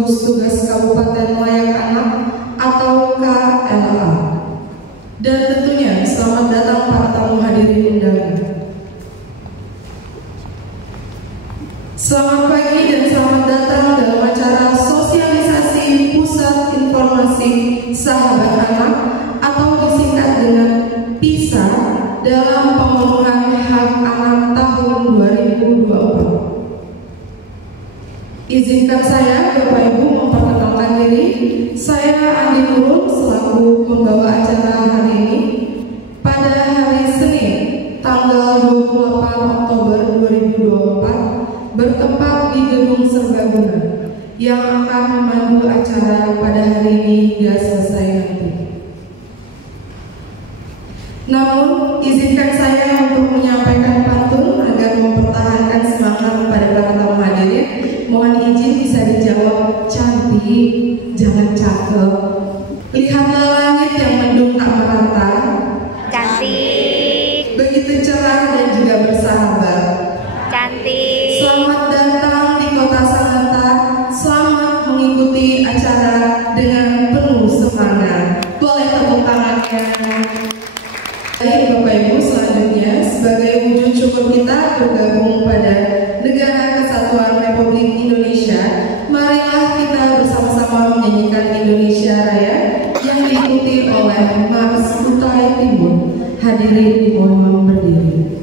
Gugus Tugas Kabupaten Layak Anak atau KLA. Dan tentunya selamat datang para tamu hadirin undangan. Selamat pagi dan selamat datang dalam acara sosialisasi Pusat Informasi Sahabat Anak atau disingkat dengan PISA dalam pemenuhan hak anak tahun 2024. Izinkan saya Bapak Ibu memperkenalkan diri. Saya Andi Nurul selaku pembawa acara hari ini. Pada hari Senin tanggal 28 Oktober 2024 bertempat di Gedung Serbaguna yang akan memandu acara pada hari ini hingga selesai nanti. Namun, izinkan saya untuk menyampaikan pantun agar mempertahankan semangat pada para tamu hadirin. Mohon izin bisa dijawab cantik, jangan cakep. Lihatlah langit yang mendung tak merata. Cantik. Begitu cerah dan juga bersahabat. Cantik. Selamat datang di Kota Sananta. Selamat mengikuti acara dengan penuh semangat. Boleh tepuk tangannya. Baik Bapak Ibu, selanjutnya sebagai wujud syukur kita bergabung pada Negara Kesatuan Republik Indonesia, marilah kita bersama-sama menyanyikan Indonesia Raya yang diikuti oleh Mars Kutai Timur. Hadirin mohon berdiri.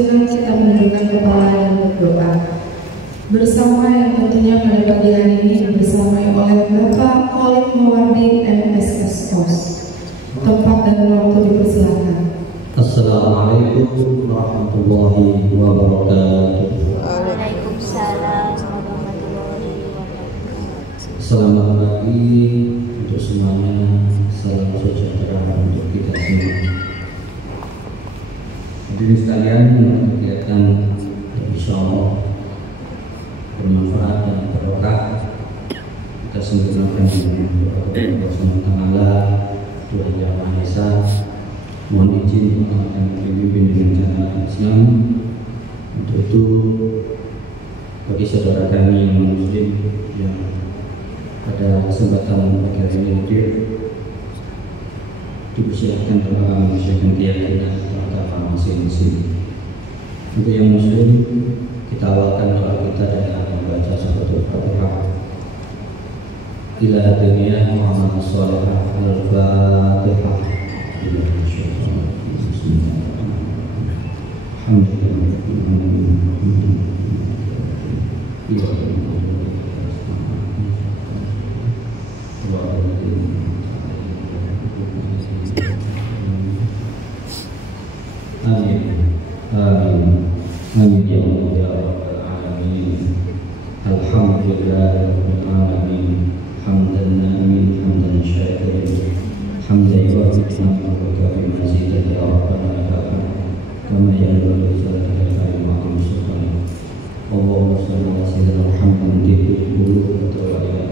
sejenak kita menundukkan kepala dan berdoa. Bersama yang tentunya pada pagi hari ini bersamai oleh Bapak Khalid Mawardi MSS OS. Tempat dan waktu dipersilakan. Assalamualaikum warahmatullahi wabarakatuh. Waalaikumsalam warahmatullahi wabarakatuh. Selamat pagi untuk semuanya. Salam sejahtera untuk kita semua. Hadirin sekalian, kegiatan insyaallah bermanfaat dan berkah kita sempurnakan dengan doa kepada Allah Subhanahu wa taala, doa yang Maha Esa. Mohon izin akan dipimpin dengan cara Islam. Untuk itu bagi saudara kami yang muslim yang pada kesempatan pagi hari ini hadir, dipersilakan doa mengucapkan keyakinan agama masing-masing. Untuk yang muslim, kita awalkan doa kita dengan membaca suratul Fatihah. Ila dunia Muhammad Shallallahu Al-Fatihah. Amin. Amin ya Allah ya Rabbal Alamin. Alhamdulillah Rabbil Alamin. Hamdan namin, hamdan syakirin, hamdan yuwafiqu ni'matahu wa mazidan ya Rabbana lakal kama yanbaghi li jalali wajhika subhanahu. Allahumma shalli ala sayyidina Muhammadin tibbil qulub wa tawaiha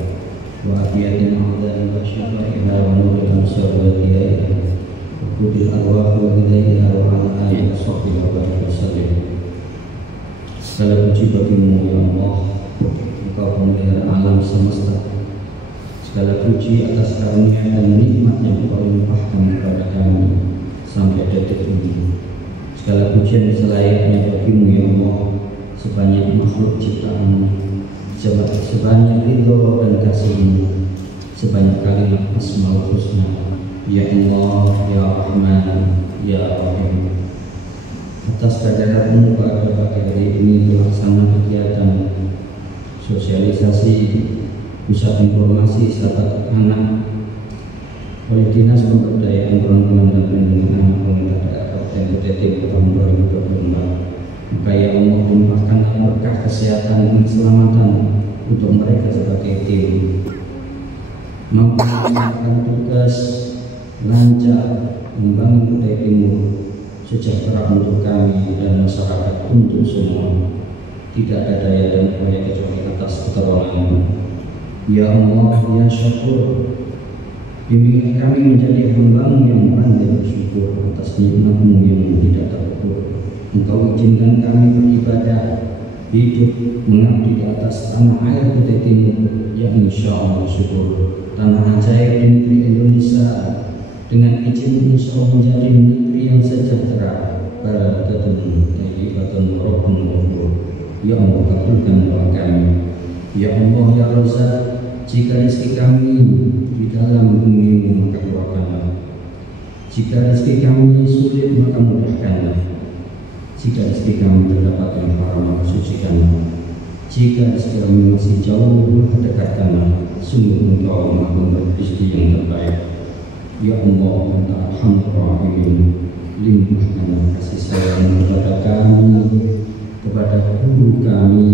wa afiyatin a'dha'i wa syafaiha wa nuril absar wa diyaiha wa qudil arwah wa hidayaiha wa ala alihi wa sahbihi wa barik wa sallim. Segala puji bagimu ya Allah, Engkau pemelihara alam semesta. Segala puji atas karunia dan nikmat yang Engkau limpahkan kepada kami sampai detik ini. Segala pujian selayaknya bagimu ya Allah, sebanyak makhluk ciptaan, sebanyak ridho dan kasih-Mu, sebanyak kalimat Asmaul Husna, ya Allah, ya Rahman, ya Rahim. Atas kehadiran-Mu pada pagi hari ini terlaksana kegiatan sosialisasi pusat informasi sahabat anak oleh Dinas Pemberdayaan Perempuan dan Perlindungan Anak Pemerintah Daerah Kabupaten Kudeti tahun 2024. Maka ya Allah, limpahkanlah berkah kesehatan dan keselamatan untuk mereka sebagai tim, mampu melaksanakan tugas lancar, membangun Kutai Timur sejahtera untuk kami dan masyarakat untuk semua. Tidak ada daya dan upaya kecuali atas pertolongan-Mu. Ya Allah, ya Syakur, bimbing kami menjadi hamba-Mu yang pandai bersyukur atas nikmat-Mu yang tidak terukur. Engkau izinkan kami beribadah, hidup, mengabdi di atas tanah air Kutai Timur yang insya Allah syukur, tanah ajaib di negeri Indonesia, dengan izin insya Allah menjadi negeri yang sejahtera, barakatun thayyibatun rabbun ghafur. Ya Allah, kabulkan doa kami. Ya Allah, ya Razzaq, jika rezeki kami di dalam bumi-Mu maka keluarkanlah. Jika rezeki kami sulit maka mudahkanlah. Jika rezeki kami terdapat yang haram maka sucikanlah. Jika rezeki kami masih jauh maka dekatkanlah. Sungguh Engkau Maha memberi rezeki yang terbaik. Ya Allah, Anta Arhamur Rahimin, limpahkanlah kasih sayang kepada kami, kepada guru kami,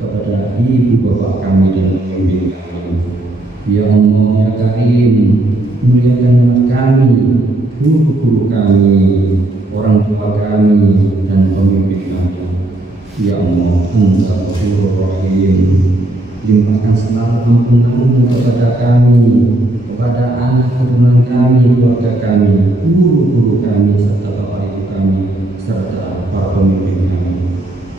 kepada ibu bapak kami dan pemimpin kami. Ya Allah, ya Karim, muliakanlah kami, guru-guru kami, orang tua kami dan pemimpin kami. Ya Allah, Anta Ghafurur Rahim, limpahkan selalu ampunan-Mu kepada kami, kepada anak keturunan kami, keluarga kami, guru-guru kami, serta bapak ibu kami, serta para pemimpin kami.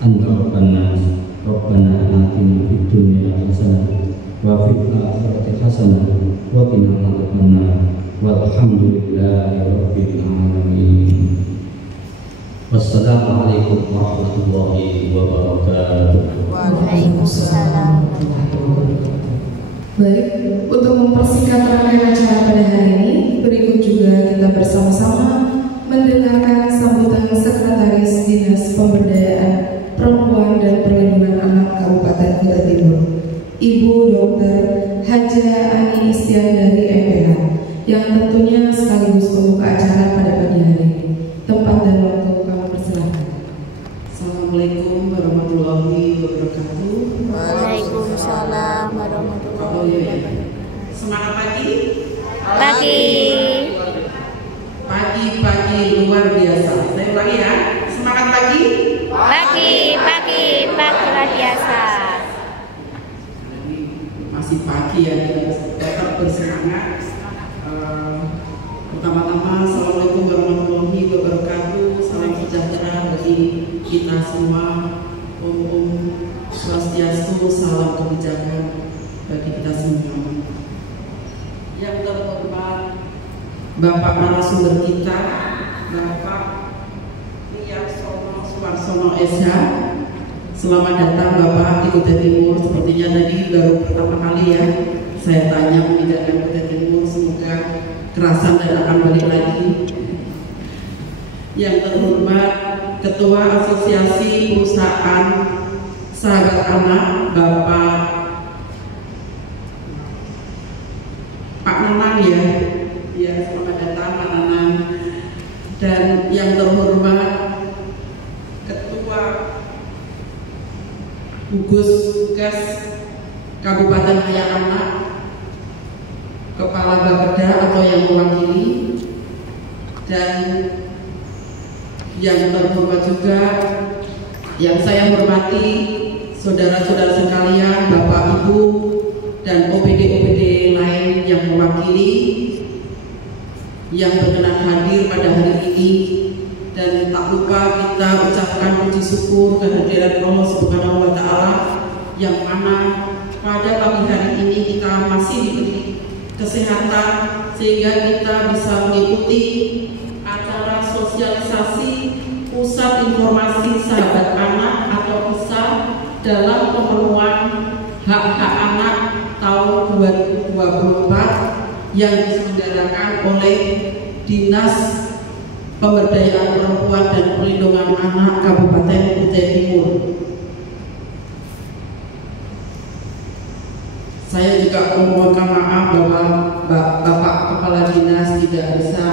Anta Rabbana, Rabbana atina fid dunya hasanah wa fil akhirati hasanah wa qina adzabannar. Walhamdulillahi rabbil alamin. Wassalamualaikum warahmatullahi wabarakatuh. Waalaikumsalam. Baik, untuk mempersingkat rangkaian acara pada hari ini, berikut juga kita bersama-sama mendengarkan sambutan Sekretaris Dinas Pemberdayaan Ibu Dr. Haja Ani Istiandari MPH, yang tentunya sekaligus pembuka acara pada pagi hari. Tempat dan waktu kami persilahkan. Assalamualaikum warahmatullahi wabarakatuh. Waalaikumsalam warahmatullahi wabarakatuh. Semangat pagi. Pagi luar biasa. Saya ulangi ya. Semangat pagi. Pagi luar biasa. Masih pagi ya, tetap bersemangat. Pertama-tama, Assalamualaikum warahmatullahi wabarakatuh. Salam sejahtera bagi kita semua. Om Swastiastu, salam kebijakan bagi kita semua. Yang terhormat Bapak narasumber kita, Bapak Wiyaksono Suwarsono SH. Selamat datang Bapak di Kutai Timur. Sepertinya tadi baru pertama kali ya saya tanya memindahkan Kutai Timur. Semoga kerasan dan akan balik lagi. Yang terhormat Ketua Asosiasi Perusahaan Sahabat Anak, Bapak Pak Nanang ya. Ya, selamat datang Pak Nanang. Dan yang terhormat Ketua Gugus Tugas Kabupaten Layak Anak, Kepala Bapeda atau yang mewakili, dan yang terhormat juga yang saya hormati saudara-saudara sekalian, Bapak Ibu dan OPD-OPD lain yang mewakili yang berkenan hadir pada hari ini. Dan tak lupa kita ucapkan puji syukur kehadiran Allah Subhanahu wa Ta'ala, yang mana pada pagi hari ini kita masih diberi kesehatan sehingga kita bisa mengikuti acara sosialisasi Pusat Informasi Sahabat Anak atau PISA dalam pemenuhan hak-hak anak tahun 2024 yang diselenggarakan oleh Dinas Pemberdayaan Perempuan dan Perlindungan Anak Kabupaten Kutai Timur. Saya juga memohonkan maaf bahwa Bapak Kepala Dinas tidak bisa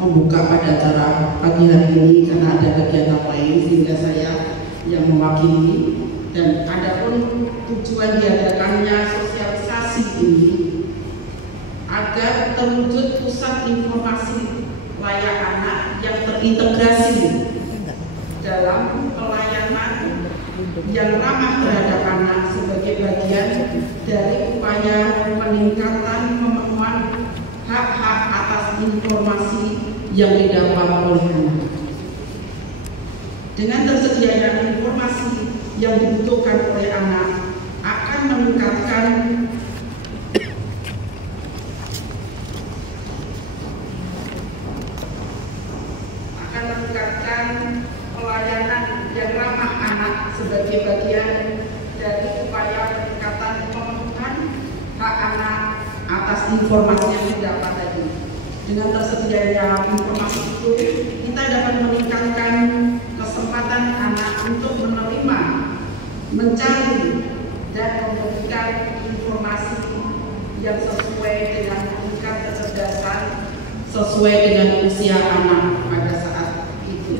membuka pada acara pagi hari ini karena ada kegiatan lain, sehingga saya yang mewakili. Dan adapun tujuan diadakannya sosialisasi ini agar terwujud pusat informasi layak anak yang terintegrasi dalam pelayanan yang ramah terhadap anak sebagai bagian dari upaya peningkatan pemenuhan hak-hak atas informasi yang didapat oleh anak. Dengan tersedianya informasi yang dibutuhkan oleh anak akan meningkatkan pelayanan yang ramah anak sebagai bagian dari upaya peningkatan pemenuhan hak anak atas informasi yang didapat tadi. Dengan tersedianya informasi itu, kita dapat meningkatkan kesempatan anak untuk menerima, mencari, dan memberikan informasi yang sesuai dengan tingkat kecerdasan, sesuai dengan usia anak pada saat itu.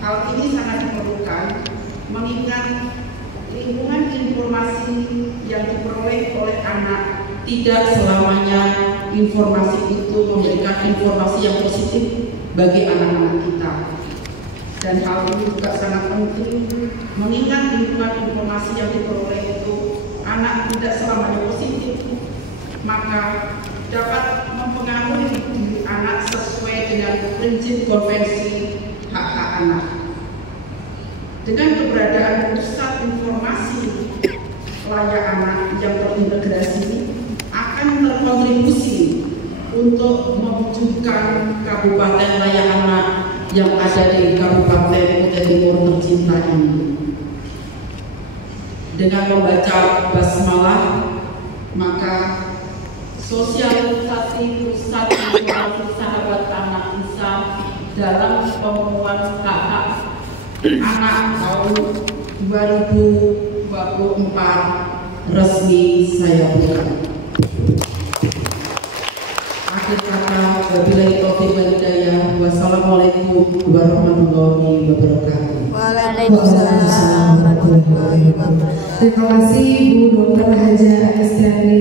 Hal ini sangat diperlukan mengingat lingkungan informasi yang diperoleh oleh anak tidak selamanya informasi itu memberikan informasi yang positif bagi anak-anak kita. Dan hal ini juga sangat penting mengingat lingkungan informasi yang diperoleh itu anak tidak selamanya positif, maka dapat mempengaruhi diri anak sesuai dengan prinsip konvensi hak-hak anak. Dengan keberadaan pusat informasi layak anak yang terintegrasi akan terkontribusi untuk mewujudkan Kabupaten Layak Anak yang ada di Kabupaten Kutai Timur tercinta ini. Dengan membaca basmalah, maka sosialisasi pusat informasi sahabat anak bisa dalam pemenuhan hak-hak anak tahun 2024 resmi saya buka. Akhir kata, wabillahi taufiq wal hidayah. Wassalamualaikum warahmatullahi wabarakatuh. Waalaikumsalam warahmatullahi wabarakatuh. Terima kasih Bu Dr. Haja Estiani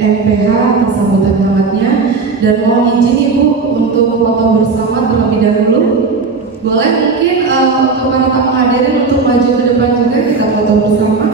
MPH atas sambutan hangatnya, dan mohon izin Ibu untuk foto bersama terlebih dahulu. Boleh mungkin untuk para tamu hadirin untuk maju ke depan juga kita foto bersama.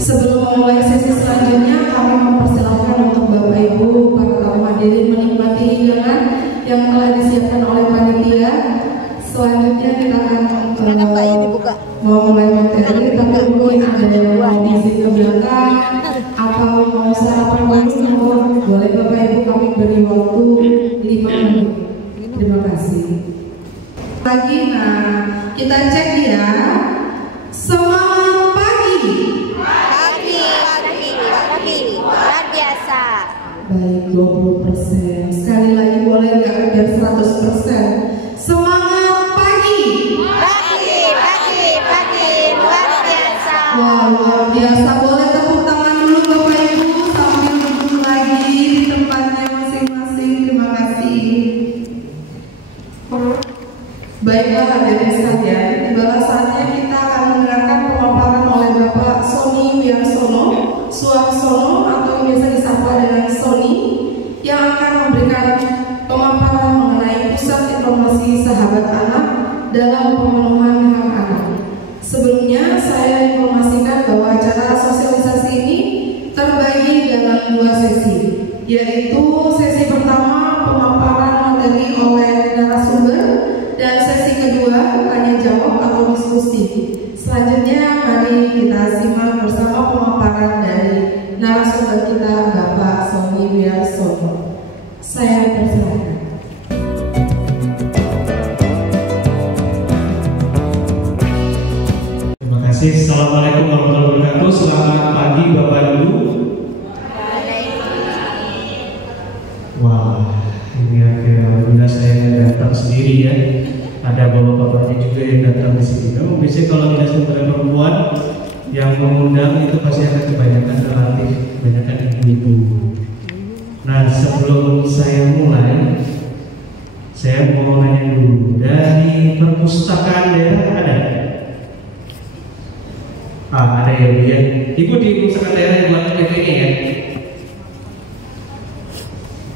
Sebelum memulai sesi selanjutnya, kami mempersilahkan untuk Bapak Ibu para tamu hadirin menikmati hidangan yang telah disiapkan oleh panitia. Selanjutnya kita akan mau mulai materi, tapi mungkin ada yang mau diisi ke belakang atau mau sarapan dulu, boleh Bapak Ibu, kami beri waktu 5 menit. Terima kasih. Lagi, nah kita cek ya. Semangat pagi. Luar biasa. Baik, 20%. Sekali lagi boleh nggak biar 100%. Semangat pagi. Pagi. Luar biasa. Wah, luar biasa. Boleh tepuk tangan dulu Bapak Ibu sambil duduk lagi di tempatnya masing-masing. Terima kasih. Baiklah hadirin sekalian, tibalah saatnya kita akan mendengarkan pemaparan oleh Bapak Sony Wiyarsono, Suarsono atau biasa disapa dengan Sony, yang akan memberikan pemaparan mengenai Pusat Informasi Sahabat Anak dalam pemenuhan hak anak. Sebelumnya saya informasikan bahwa acara sosialisasi ini terbagi dalam 2 sesi, yaitu sesi pertama pemaparan materi oleh narasumber dan sesi kedua tanya jawab atau diskusi. Selanjutnya mari kita simak bersama pemaparan dari narasumber kita Bapak Sony Wiyarsono. Saya persilakan. datang sendiri ya. Ada bapak-bapaknya juga yang datang di sini. Memang biasanya kalau dinas pemberdayaan perempuan yang mengundang itu pasti akan kebanyakan relatif, kebanyakan ibu-ibu. Nah, sebelum saya mulai, saya mau nanya dulu, dari perpustakaan daerah ada? Ada ya Bu ya. Ibu di perpustakaan daerah yang buat PPE ya?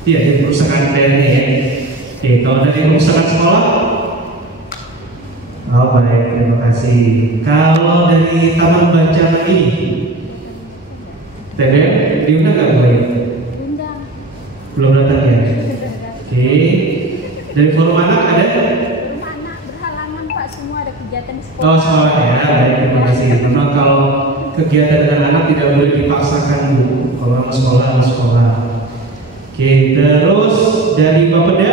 Iya, di perpustakaan daerah ya. Oke, kalau dari perpustakaan sekolah? Oh baik, terima kasih. Kalau dari taman baca ini, TDM diundang nggak Bu? Belum datang ya? Oke. Dari forum anak ada? Forum anak berhalangan Pak, semua ada kegiatan sekolah. Oh sekolah ya, baik, terima kasih. Memang kalau kegiatan dengan anak tidak boleh dipaksakan Bu. Kalau mau sekolah, harus sekolah. Oke, terus dari Bapeda?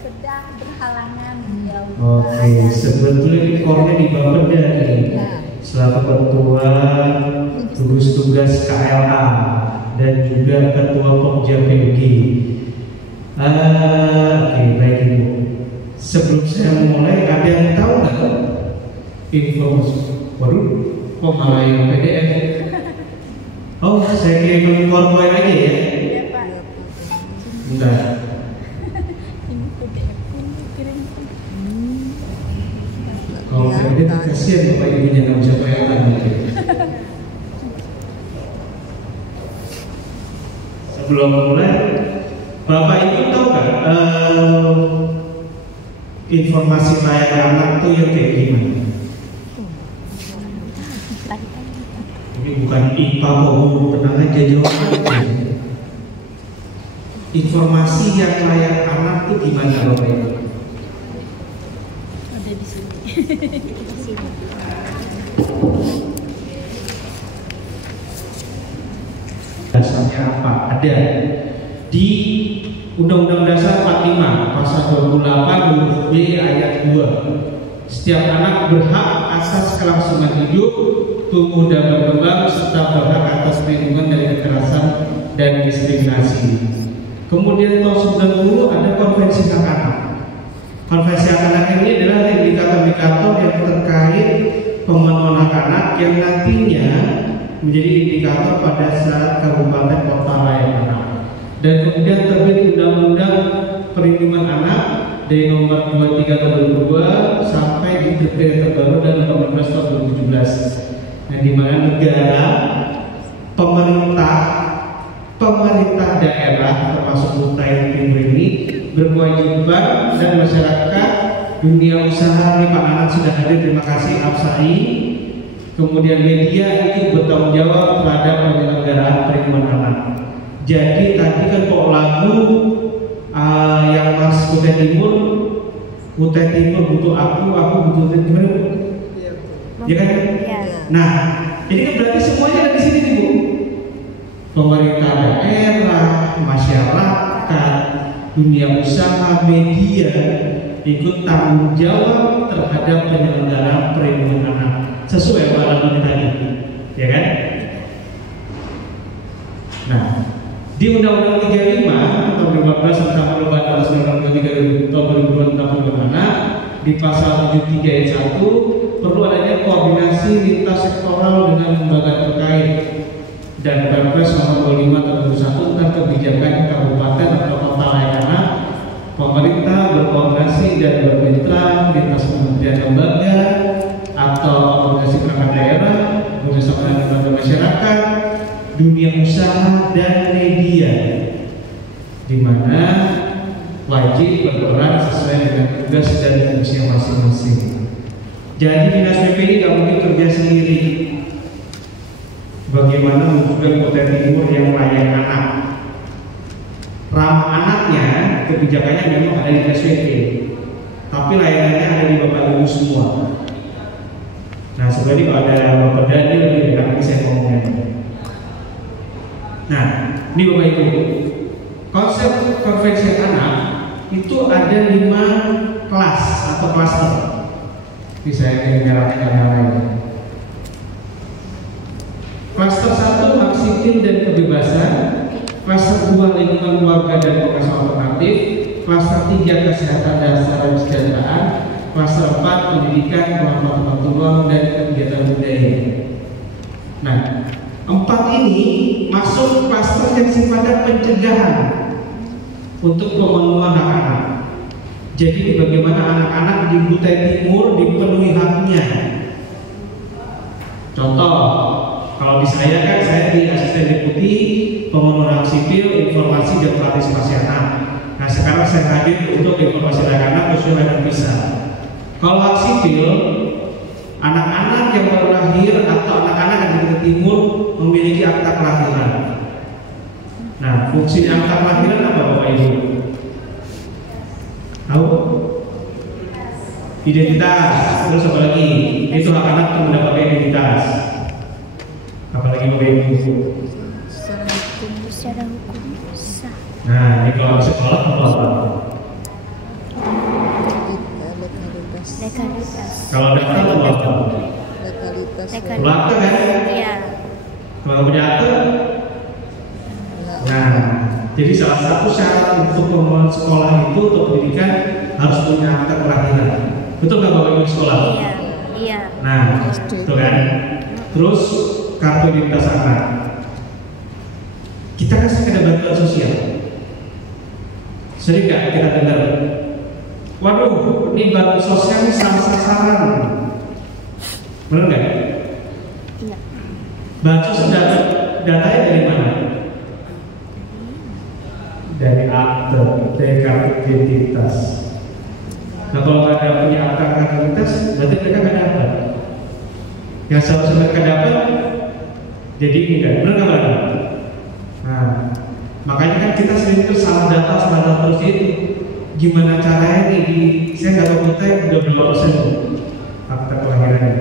Sedang berhalangan. Oke, sebetulnya ini kornya di Bapeda nih. Selaku ketua gugus tugas KLA dan juga ketua Pokja PUG. Oke, baik Ibu. Sebelum saya mulai, ada yang tahu nggak info baru? Oh malah yang PDF. Oh, saya kirim PowerPoint aja ya? Iya Pak. Enggak. Ini PDF kirim. Kalau PDF kasihan Bapak Ibunya nggak bisa kelihatan gitu. Sebelum mulai, Bapak Ibu tahu nggak informasi layanan anak tuh yang kayak gimana? Ini bukan IPA kok, tenang aja jawabnya. Informasi yang layak anak tuh gimana Bapak Ibu? Ada di sini. Dasarnya apa? Ada di Undang-Undang Dasar 45 Pasal 28 huruf B ayat 2. Setiap anak berhak atas kelangsungan hidup, tumbuh dan berkembang serta berhak atas perlindungan dari kekerasan dan diskriminasi. Kemudian tahun 90 ada Konvensi Hak Anak. Konvensi Hak Anak ini adalah indikator-indikator yang terkait pemenuhan hak anak yang nantinya menjadi indikator pada saat kabupaten kota layak anak. Dan kemudian terbit Undang-Undang Perlindungan Anak dari nomor 23 tahun 2002 sampai di terbaru dan 18 tahun 2017. Nah, di mana negara, pemerintah daerah termasuk Kutai Timur ini berkewajiban dan masyarakat dunia usaha nih Pak Anak sudah hadir, terima kasih Absai. Kemudian media itu bertanggung jawab terhadap penyelenggaraan perlindungan anak. Jadi tadi kan kok lagu yang Mas Kutai Timur butuh aku butuh Timur, ya kan? Iya. Nah, ini kan berarti semuanya ada di sini nih Bu. Pemerintah daerah, masyarakat, dunia usaha, media ikut tanggung jawab terhadap penyelenggaraan perlindungan anak sesuai lagu tadi, ya kan? Nah, di Undang-Undang 35 tahun 2015 tentang perubahan atas Undang-Undang 33 tahun 2002 tentang perlindungan anak di pasal 73 ayat 1 perlu adanya koordinasi lintas sektoral dengan lembaga terkait dan Perpres nomor 25 tahun 2001 tentang kebijakan kabupaten atau kota layak anak. Pemerintah berkoordinasi dan bermitra lintas kementerian lembaga atau organisasi perangkat daerah bersama dengan lembaga masyarakat, dunia usaha dan media, di mana wajib berperan sesuai dengan tugas dan fungsi masing-masing. Jadi dinas PPI tidak mungkin kerja sendiri. Bagaimana mewujudkan Kutai Timur yang layak anak? Ramah anaknya, kebijakannya memang ada di dinas PPI, tapi layanannya ada di Bapak Ibu semua. Nah, sebenarnya kalau ada Bapak Dan ini lebih dekat lagi saya ngomongnya. Nah, ini Bapak Ibu, konsep konvensi anak itu ada 5 kelas atau klaster. Ini saya ingin nyalakan lagi. Klaster 1 hak sipil dan kebebasan, klaster 2 lingkungan keluarga dan pengawasan alternatif, Klaster 3 kesehatan dasar dan kesejahteraan, klaster 4 pendidikan, pengetahuan dan kegiatan budaya. Nah, 4 ini masuk klaster yang sifatnya pencegahan untuk pemenuhan hak-anak. Jadi bagaimana anak-anak di Kutai Timur dipenuhi haknya. Contoh, kalau di saya kan saya di asisten deputi pemenuhan hak sipil, informasi dan partisipasi anak. Nah sekarang saya hadir untuk informasi anak-anak khususnya dan bisa. Kalau hak sipil, anak-anak yang baru lahir atau anak-anak yang di Kutai Timur memiliki akta kelahiran. Nah fungsi akta kelahiran apa Bapak Ibu? Tahu? Identitas. Terus apa lagi? Itu hak anak untuk mendapatkan identitas. Apalagi Bapak Ibu? Secara hukum sah. Nah, ini kalau sekolah apa? Legalitas. Kalau daftar apa? Legalitas. Belakang kan? Iya. Kalau punya akte? Nah, jadi salah satu syarat untuk pemenuhan sekolah itu untuk pendidikan harus punya akte kelahiran. Betul nggak Bapak Ibu di sekolah? Iya. Iya. Nah, itu kan. Terus kartu identitas anak. Kita kasih ada bantuan sosial. Sering nggak kita dengar? Waduh, ini bantuan sosial ini salah sasaran. Benar nggak? Iya. Bantuan datanya dari mana? Dari akte, dari kartu identitas. Nah kalau nggak ada punya akte kartu identitas, berarti mereka nggak dapat. Yang seharusnya mereka dapat, jadi enggak. Benar nggak Pak? Nah, makanya kan kita sering salah data terus itu. Gimana caranya nih di saya nggak tahu kita udah berapa persen akte kelahirannya.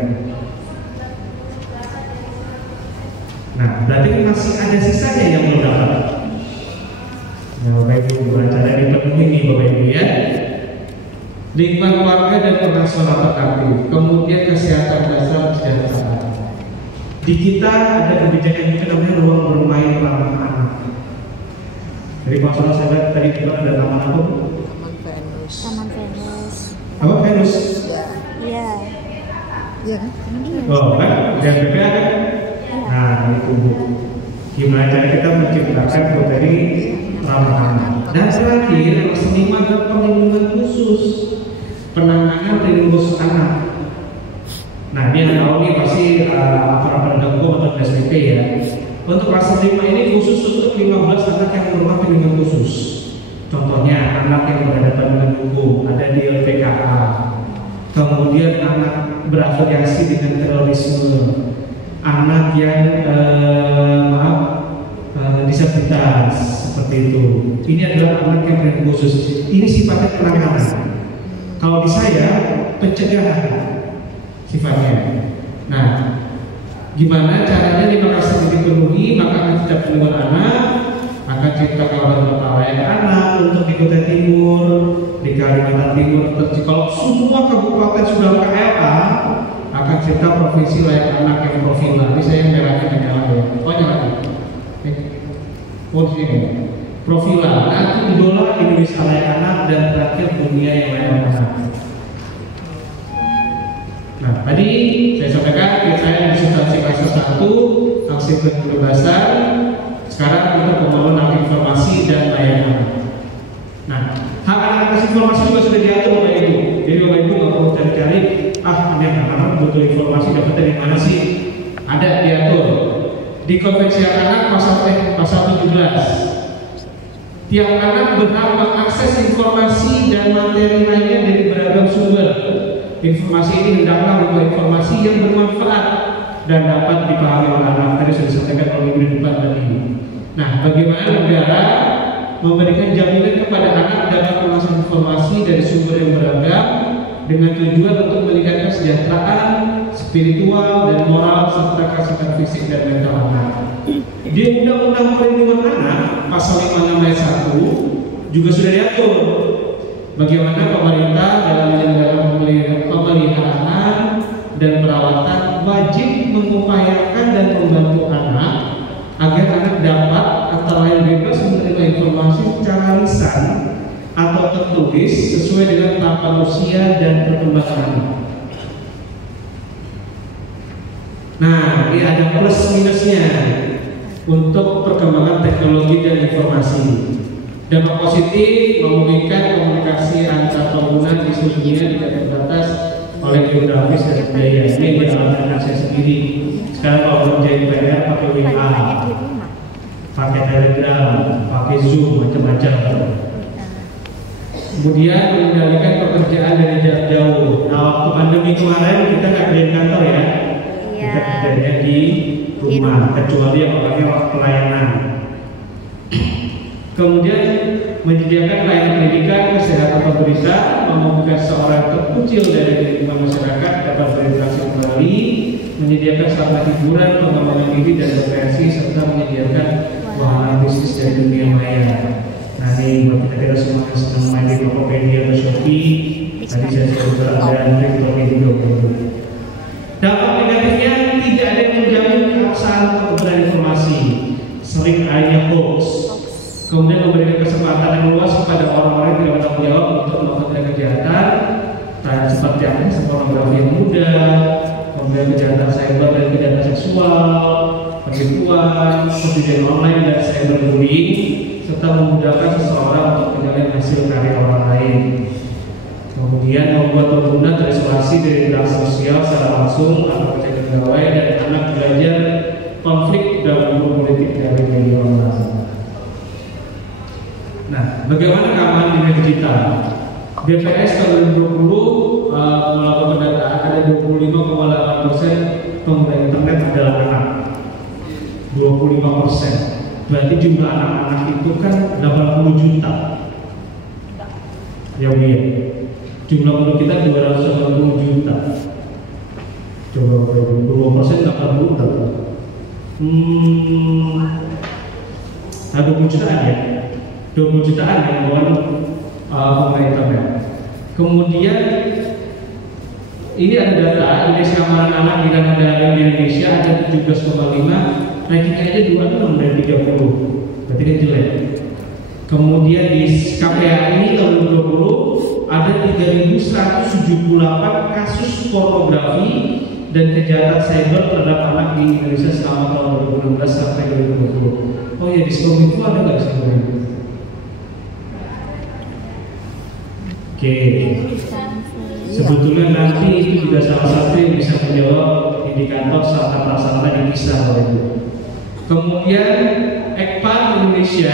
Nah, berarti masih ada sisanya yang belum dapat. Nah, Bapak Ibu, cara dipenuhi nih Bapak Ibu ya. Lingkungan keluarga dan pengasuhan aktif, kemudian kesehatan dasar kesejahteraan. Di kita ada kebijakan yang namanya ruang bermain ramah anak. Jadi kalau saya lihat tadi juga ada taman apa? Taman Venus. Apa Venus? Iya. Iya kan? Oh kan, dan BPA kan? Nah itu gimana cara kita menciptakan materi ramah anak. Dan terakhir, seniman dan perlindungan khusus, penanganan perlindungan khusus anak. Nah ini yang tahu nih pasti aparat penegak hukum atau SPP ya. Untuk kelas 5 ini khusus untuk 15 anak yang merupakan perlindungan khusus. Contohnya anak yang berhadapan dengan hukum, ada di LPKA. Kemudian anak berafiliasi dengan terorisme, anak yang disabilitas seperti itu. Ini adalah anak yang perlindungan khusus. Ini sifatnya penanganan. Kalau di saya pencegahan sifatnya. Nah, gimana caranya 5 kasus dipenuhi? Maka akan kita perlindungan anak, akan cipta kawasan kota layak anak untuk di Kutai Timur, di Kalimantan Timur. Kalau semua kabupaten sudah KLA, akan cipta provinsi layak anak yang profil. Nanti saya merahkan yang nyala ya. Oh nyala. Oh sini. Profila. Nanti idola Indonesia layak anak dan terakhir dunia yang layak anak. Nah, tadi saya sampaikan saya di substansi kelas 1 aksi kebebasan. Sekarang untuk pembangunan hak informasi dan layanan. Nah, hak anak informasi juga sudah diatur Bapak Ibu. Jadi Bapak Ibu nggak perlu cari-cari. Ini anak-anak butuh informasi dapat dari mana sih? Ada diatur di Konvensi Anak pasal 17. Tiap anak berhak mengakses informasi dan materi lainnya dari beragam sumber. Informasi ini hendaklah berupa informasi yang bermanfaat dan dapat dipahami oleh anak. Tadi sudah disampaikan oleh Ibu di depan tadi. Nah, bagaimana negara memberikan jaminan kepada anak dapat mengakses informasi dari sumber yang beragam dengan tujuan untuk meningkatkan kesejahteraan spiritual dan moral serta kesehatan fisik dan mental anak. Di Undang-Undang Perlindungan Anak pasal 56 ayat 1 juga sudah diatur bagaimana pemerintah dalam menyelenggarakan pemeliharaan dan perawatan wajib mengupayakan dan membantu anak agar anak dapat antara lain bebas menerima informasi secara lisan atau tertulis sesuai dengan tahapan usia dan perkembangan anak. Nah, ini ada plus minusnya untuk perkembangan teknologi dan informasi. Dampak positif memungkinkan komunikasi antar pengguna di seluruh dunia tidak terbatas oleh geografis dan budaya. Ini dialami anak saya sendiri. Sekarang kalau kerjain PR pakai WA, pakai Telegram, pakai Zoom, macam-macam. Kemudian mengendalikan pekerjaan dari jarak jauh. Nah, waktu pandemi kemarin kita nggak kerja di kantor ya, kita kerjanya di rumah, kecuali yang orangnya waktu pelayanan. Kemudian menyediakan layanan pendidikan, kesehatan, pemerintah, memungkinkan seorang terkucil dari lingkungan masyarakat dapat berinteraksi kembali, menyediakan sarana hiburan, pengembangan diri dan rekreasi, serta menyediakan wahana bisnis dari dunia maya. Nah, ini buat kita semua yang sedang main di Tokopedia atau Shopee, tadi saya sudah ada Tokopedia. Dampak negatifnya tidak ada yang menjamin keabsahan atau kebenaran informasi, sering adanya hoax. Kemudian memberikan kesempatan yang luas kepada orang-orang yang tidak bertanggung jawab untuk melakukan kejahatan, seperti apa? Pornografi yang mudah, kemudian kejahatan cyber dan kejahatan seksual, penipuan, perjudian online dan cyberbullying, serta memudahkan seseorang untuk menyalin hasil karya orang lain. Kemudian membuat pengguna terisolasi dari interaksi sosial secara langsung atau kerja pegawai dan anak belajar konflik dalam politik dari media online. Nah, bagaimana keamanan di media digital? BPS tahun 2020 melakukan pendataan ada 25,8% pengguna internet adalah anak. 25%. Berarti jumlah anak-anak itu kan 80 juta. Ya Bu ya. Jumlah penduduk kita 280 juta. Coba 20% 80 juta. 20 jutaan ya. 20 jutaan yang pengguna internet. Kemudian ini ada data indeks keamanan anak di negara di Indonesia ada 17,5, rankingnya aja 26 dari 30, berarti kan jelek. Kemudian di KPAI tahun 2020 ada 3.178 kasus pornografi dan kejahatan cyber terhadap anak di Indonesia selama tahun 2016 sampai 2020. Oh ya, di Skominfo ada nggak Skominfo? Oke, sebetulnya nanti itu juga salah satu yang bisa menjawab indikator sarana prasarana dipisah oleh itu. Kemudian Ekpat Indonesia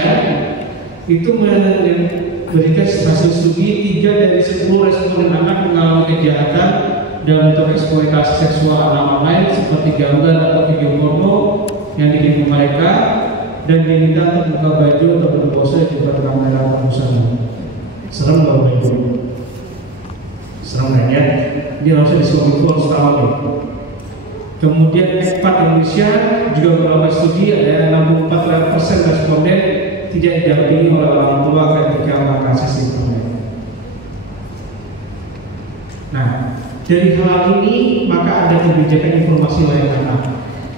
itu memberikan hasil studi 3 dari 10 responden anak mengalami kejahatan dalam bentuk eksploitasi seksual anak online seperti gambar atau video porno yang dikirim ke mereka dan diminta untuk buka baju atau berpose di depan kamera atau busana. Serem nggak baju? Serem ya? Dia harusnya disuruh harus tahu nih. Kemudian Ekpat Indonesia juga melakukan studi ada 64% responden tidak didampingi oleh orang tua ketika mengakses internet. Nah, dari hal ini maka ada kebijakan informasi layanan anak,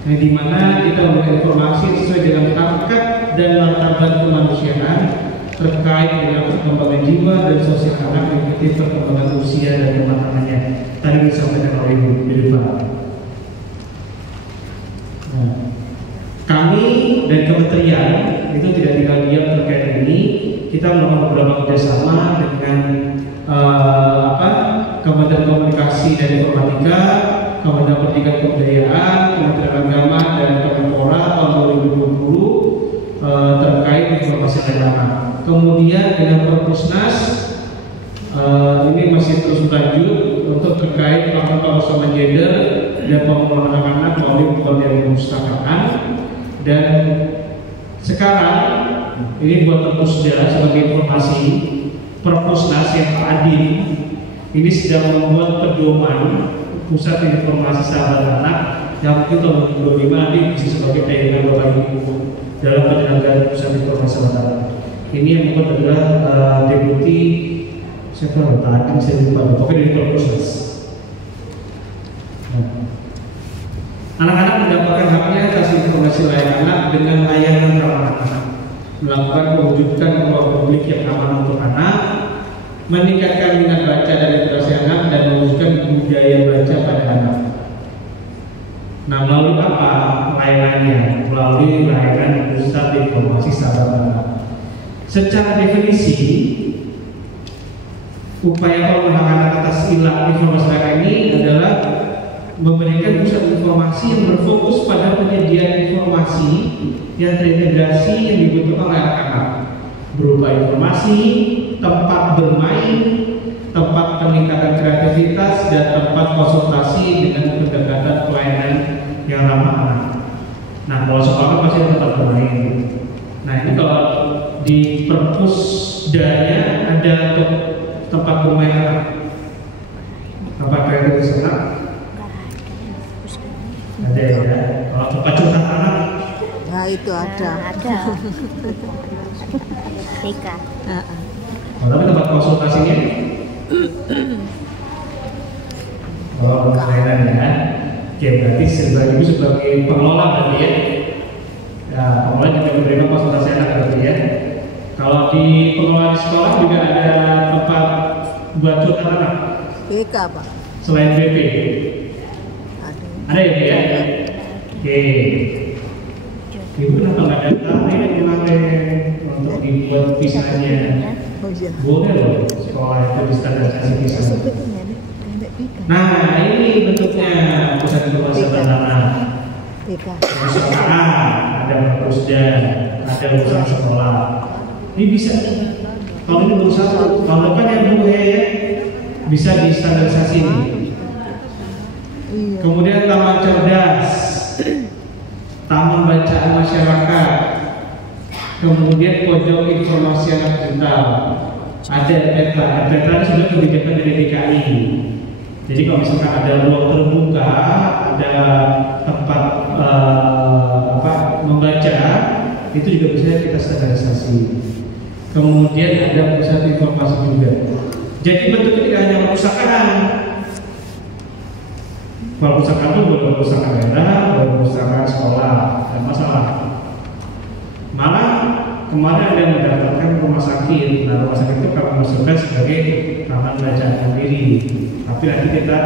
yang dimana kita memberikan informasi sesuai dengan hakikat dan latar belakang kemanusiaan terkait dengan perkembangan jiwa dan sosial anak mengikuti perkembangan usia dan kematangannya. Tadi disampaikan oleh Ibu Dirva. Nah, kami dan kementerian itu tidak tinggal diam terkait ini. Kita melakukan beberapa kerjasama dengan Kementerian Komunikasi dan Informatika, Kementerian Pendidikan dan Kebudayaan, Kementerian Agama dan Kemenpora tahun 2020 terkait informasi layanan. Kemudian dengan Perpusnas ini masih terus berlanjut untuk terkait faktor sama gender dan pembangunan anak-anak melalui pelatihan perpustakaan. Dan sekarang ini buat Perpusda sebagai informasi, Perpusnas yang Pak Adi ini sedang membuat pedoman pusat informasi sahabat anak yang mungkin tahun 2025 nanti bisa sebagai pegangan Bapak Ibu dalam penyelenggaraan pusat informasi sahabat anak. Ini yang membuat adalah Deputi saya tadi saya lupa, pokoknya dari Perpusnas. Anak-anak mendapatkan haknya atas informasi layanan anak dengan layanan ramah anak, melakukan mewujudkan ruang publik yang aman untuk anak, meningkatkan minat baca dan literasi anak, dan mewujudkan budaya baca pada anak. Nah, melalui apa layanannya? Melalui layanan pusat informasi sahabat anak. Secara definisi, upaya pemenuhan anak atas informasi anak ini adalah memberikan pusat informasi yang berfokus pada penyediaan informasi yang terintegrasi yang dibutuhkan oleh anak-anak, berupa informasi, tempat bermain, tempat peningkatan kreativitas, dan tempat konsultasi dengan pendekatan pelayanan yang ramah anak. Nah, kalau sekolah pasti ada tempat bermain. Nah, ini kalau di perpusdanya ada tempat bermain anak, tempat kreativitas anak. Ada ya. Kalau tempat curhat anak, Nah, itu ada. Ada. TK. tapi tempat konsultasinya, pelayanan ya. Oke, berarti sebagai pengelola berarti ya. Ya, pengelola juga menerima konsultasi anak berarti ya. Kalau di pengelola di sekolah juga ada tempat buat curhat anak. BK, Pak. Selain BP, ada ya, ya? Oke. Ibu kenapa nggak daftar ini kemarin untuk dibuat pisahnya? Oh iya. Boleh loh, sekolah itu distandarisasi pisah. Nah, ini bentuknya pusat informasi anak. BK. Perusahaan, ada perpusda, ada usaha sekolah. Ini bisa. Kalau ini berusaha tahun depan ya Bu ya, bisa distandarisasi ini. Iya. Kemudian taman cerdas, taman bacaan masyarakat, kemudian pojok informasi anak digital, ada peta. Peta ini sudah kebijakan dari DKI. Jadi kalau misalkan ada ruang terbuka, ada tempat membaca, itu juga bisa kita standarisasi. Kemudian ada pusat informasi juga. Jadi bentuknya tidak hanya perpustakaan. Kalau perpustakaan itu bukan perpustakaan daerah, bukan perpustakaan sekolah, ada masalah. Malah kemarin ada yang mendaftarkan rumah sakit. Nah, rumah sakit itu kami masukkan sebagai taman bacaan mandiri. Tapi nanti kita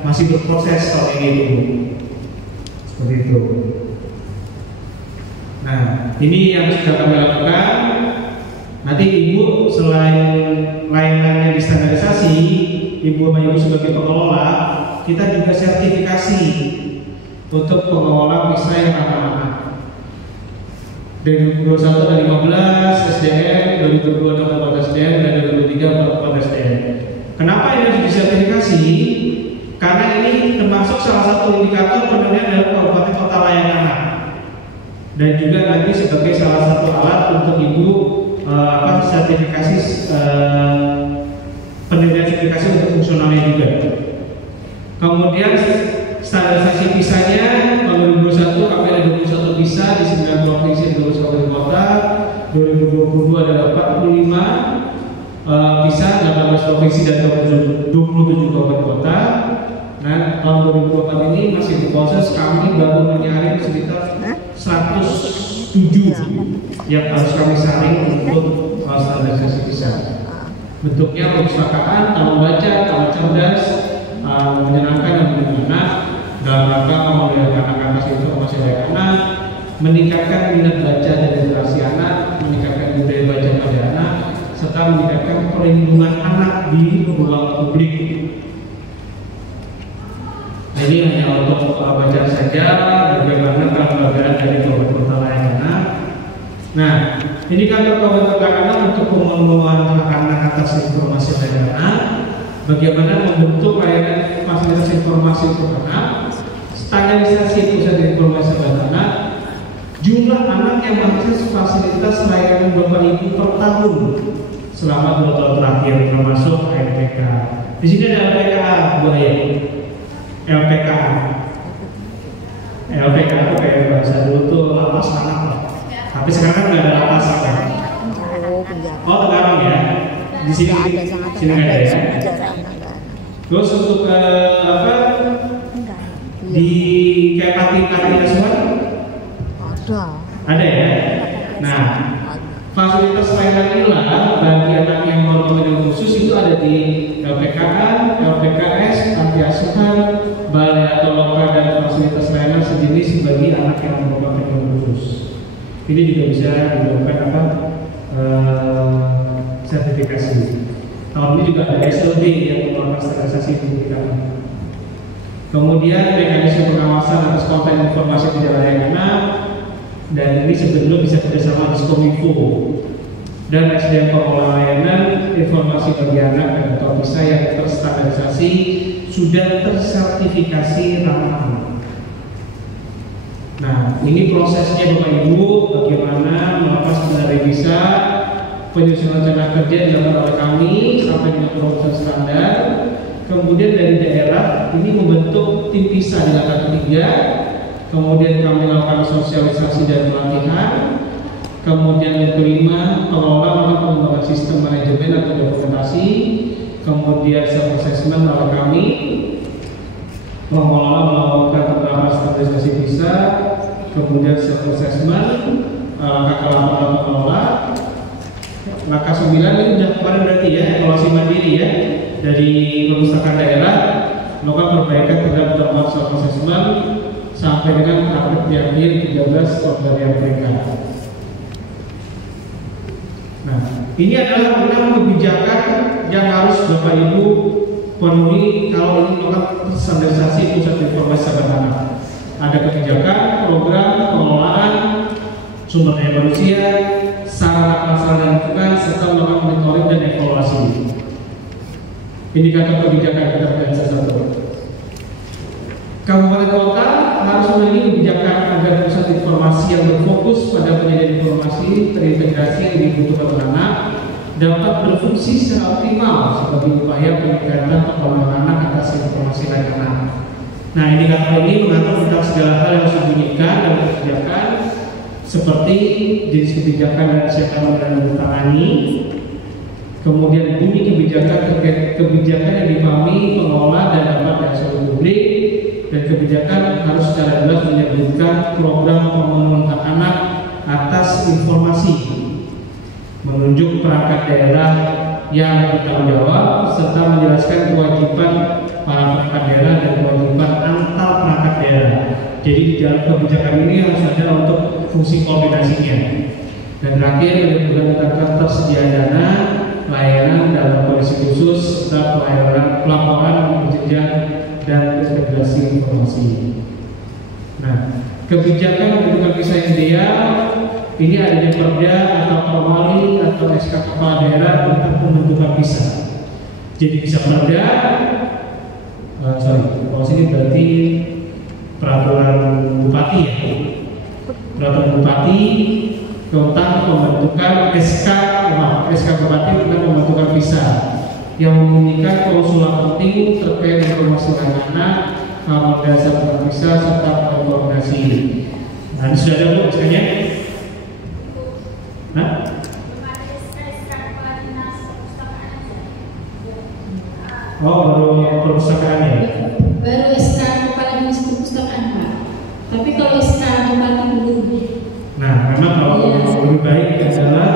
masih berproses tahun ini itu, seperti itu. Nah, ini yang sudah kami lakukan. Nanti ibu selain layanannya distandarisasi, ibu sama ibu sebagai pengelola, kita juga sertifikasi untuk pengelola bisa yang anak-anak. Dari 2021 dan 15 SDM, 2022 dan 4 SDM, dan 2023 4 SDM. Kenapa ini harus disertifikasi? Karena ini termasuk salah satu indikator penilaian dalam kabupaten kota layanan anak, dan juga nanti sebagai salah satu alat untuk ibu sertifikasi penilaian sertifikasi untuk fungsionalnya juga. Kemudian standarisasi pisahnya tahun 2021 kami ada 21 pisah di 9 provinsi dan 21 kabupaten kota. 2022 ada 45 pisah 18 provinsi dan 27 kabupaten kota. Nah, tahun 2024 ini masih berproses, kami baru menyaring sekitar 107 yang harus kami saring untuk standarisasi pisah. Bentuknya perpustakaan, taman baca, taman cerdas, menyenangkan dan menyenangkan dalam rangka memelihara anak-anak informasi dari anak, meningkatkan minat baca dan literasi anak, meningkatkan budaya baca pada anak, serta meningkatkan perlindungan anak di ruang publik. Nah, ini hanya untuk baca saja bagaimana kelembagaan dari kabupaten kota layanan anak. Nah, ini kantor kabupaten anak untuk pemenuhan hak anak atas informasi layanan anak. Bagaimana membentuk layanan fasilitas informasi untuk anak, standarisasi pusat informasi pada anak, jumlah anak yang mengakses fasilitas layanan Bapak Ibu per tahun selama 2 tahun terakhir, termasuk LPK. Di sini ada LPKA, Bu Ayah. LPKA itu kayak bahasa dulu tuh lapas anak lah. Tapi sekarang kan nggak ada lapas apa? Oh, Tenggarong ya. Di sini ada ya. Terus untuk di kayak panti asuhan ada ya. Nah, Fasilitas layanan inilah bagi anak yang berkebutuhan khusus itu ada di LPKA, LPKS, panti asuhan, balai atau loka dan fasilitas layanan sejenis bagi anak yang berkebutuhan khusus. Ini juga bisa dilakukan sertifikasi. Tahun ini juga ada SLB yang melakukan standarisasi sertifikat. Kemudian mekanisme pengawasan atas konten informasi tidak layak anak, dan ini sebetulnya bisa kerjasama Diskominfo dan SDM pengelola layanan informasi bagi anak atau bisa yang terstandarisasi sudah tersertifikasi ramah anak. Nah, ini prosesnya Bapak Ibu, bagaimana melepas dari visa penyusunan rencana kerja dilakukan oleh kami sampai dengan proses standar. Kemudian dari daerah ini membentuk tim PISA di langkah ketiga. Kemudian kami melakukan sosialisasi dan pelatihan. Kemudian yang kelima, pengelola melakukan pengembangan sistem manajemen atau dokumentasi. Kemudian self assessment oleh kami. Pengelola melakukan beberapa standarisasi PISA. Kemudian self assessment, langkah laporan pengelola. Langkah 9 ini sudah kemarin berarti ya, evaluasi mandiri ya dari perpustakaan daerah, melakukan perbaikan terhadap self assessment sampai dengan target di akhir 13 Februari mereka. Nah, ini adalah 6 kebijakan yang harus Bapak Ibu penuhi kalau ini melakukan standarisasi pusat informasi sederhana. Ada kebijakan, program, pengelolaan, sumber daya manusia, sarana prasarana lingkungan, serta melakukan monitoring dan evaluasi. Indikator kebijakan kita berikan satu. Kabupaten kota harus memiliki kebijakan agar pusat informasi yang berfokus pada penyediaan informasi terintegrasi yang dibutuhkan anak dapat berfungsi secara optimal sebagai upaya peningkatan perkembangan anak atas informasi layak anak. Nah, indikator ini mengatur tentang segala hal yang harus dibunyikan dan kebijakan seperti jenis kebijakan dan siapa yang ditangani, kemudian bunyi kebijakan terkait kebijakan yang dipahami pengelola dan dapat diakses publik, dan kebijakan harus secara jelas menyebutkan program pemenuhan hak anak atas informasi, menunjuk perangkat daerah yang bertanggung jawab, serta menjelaskan kewajiban para perangkat daerah dan kewajiban antar perangkat daerah. Jadi di dalam kebijakan ini harus ada untuk fungsi koordinasinya. Dan terakhir menyebutkan tentang tersedia dana layanan dalam kondisi khusus serta pelaporan berjenjang dan integrasi informasi. Nah, kebijakan pembentukan visa ideal ini adanya perda atau perwali atau SK kepala daerah tentang pembentukan visa. Jadi bisa perda, kalau sini berarti peraturan bupati ya. Peraturan bupati tentang pembentukan SK bupati tentang pembentukan visa yang membunyikan klausul penting terkait informasi anak, hal dasar tentang visa serta koordinasi. Nah, ini sudah ada Bu SK-nya? Nah? Oh, baru perpustakaan ya? Baru SK kepala dinas perpustakaan Pak. Tapi kalau SK bupati belum. Nah, memang kalau lebih baik adalah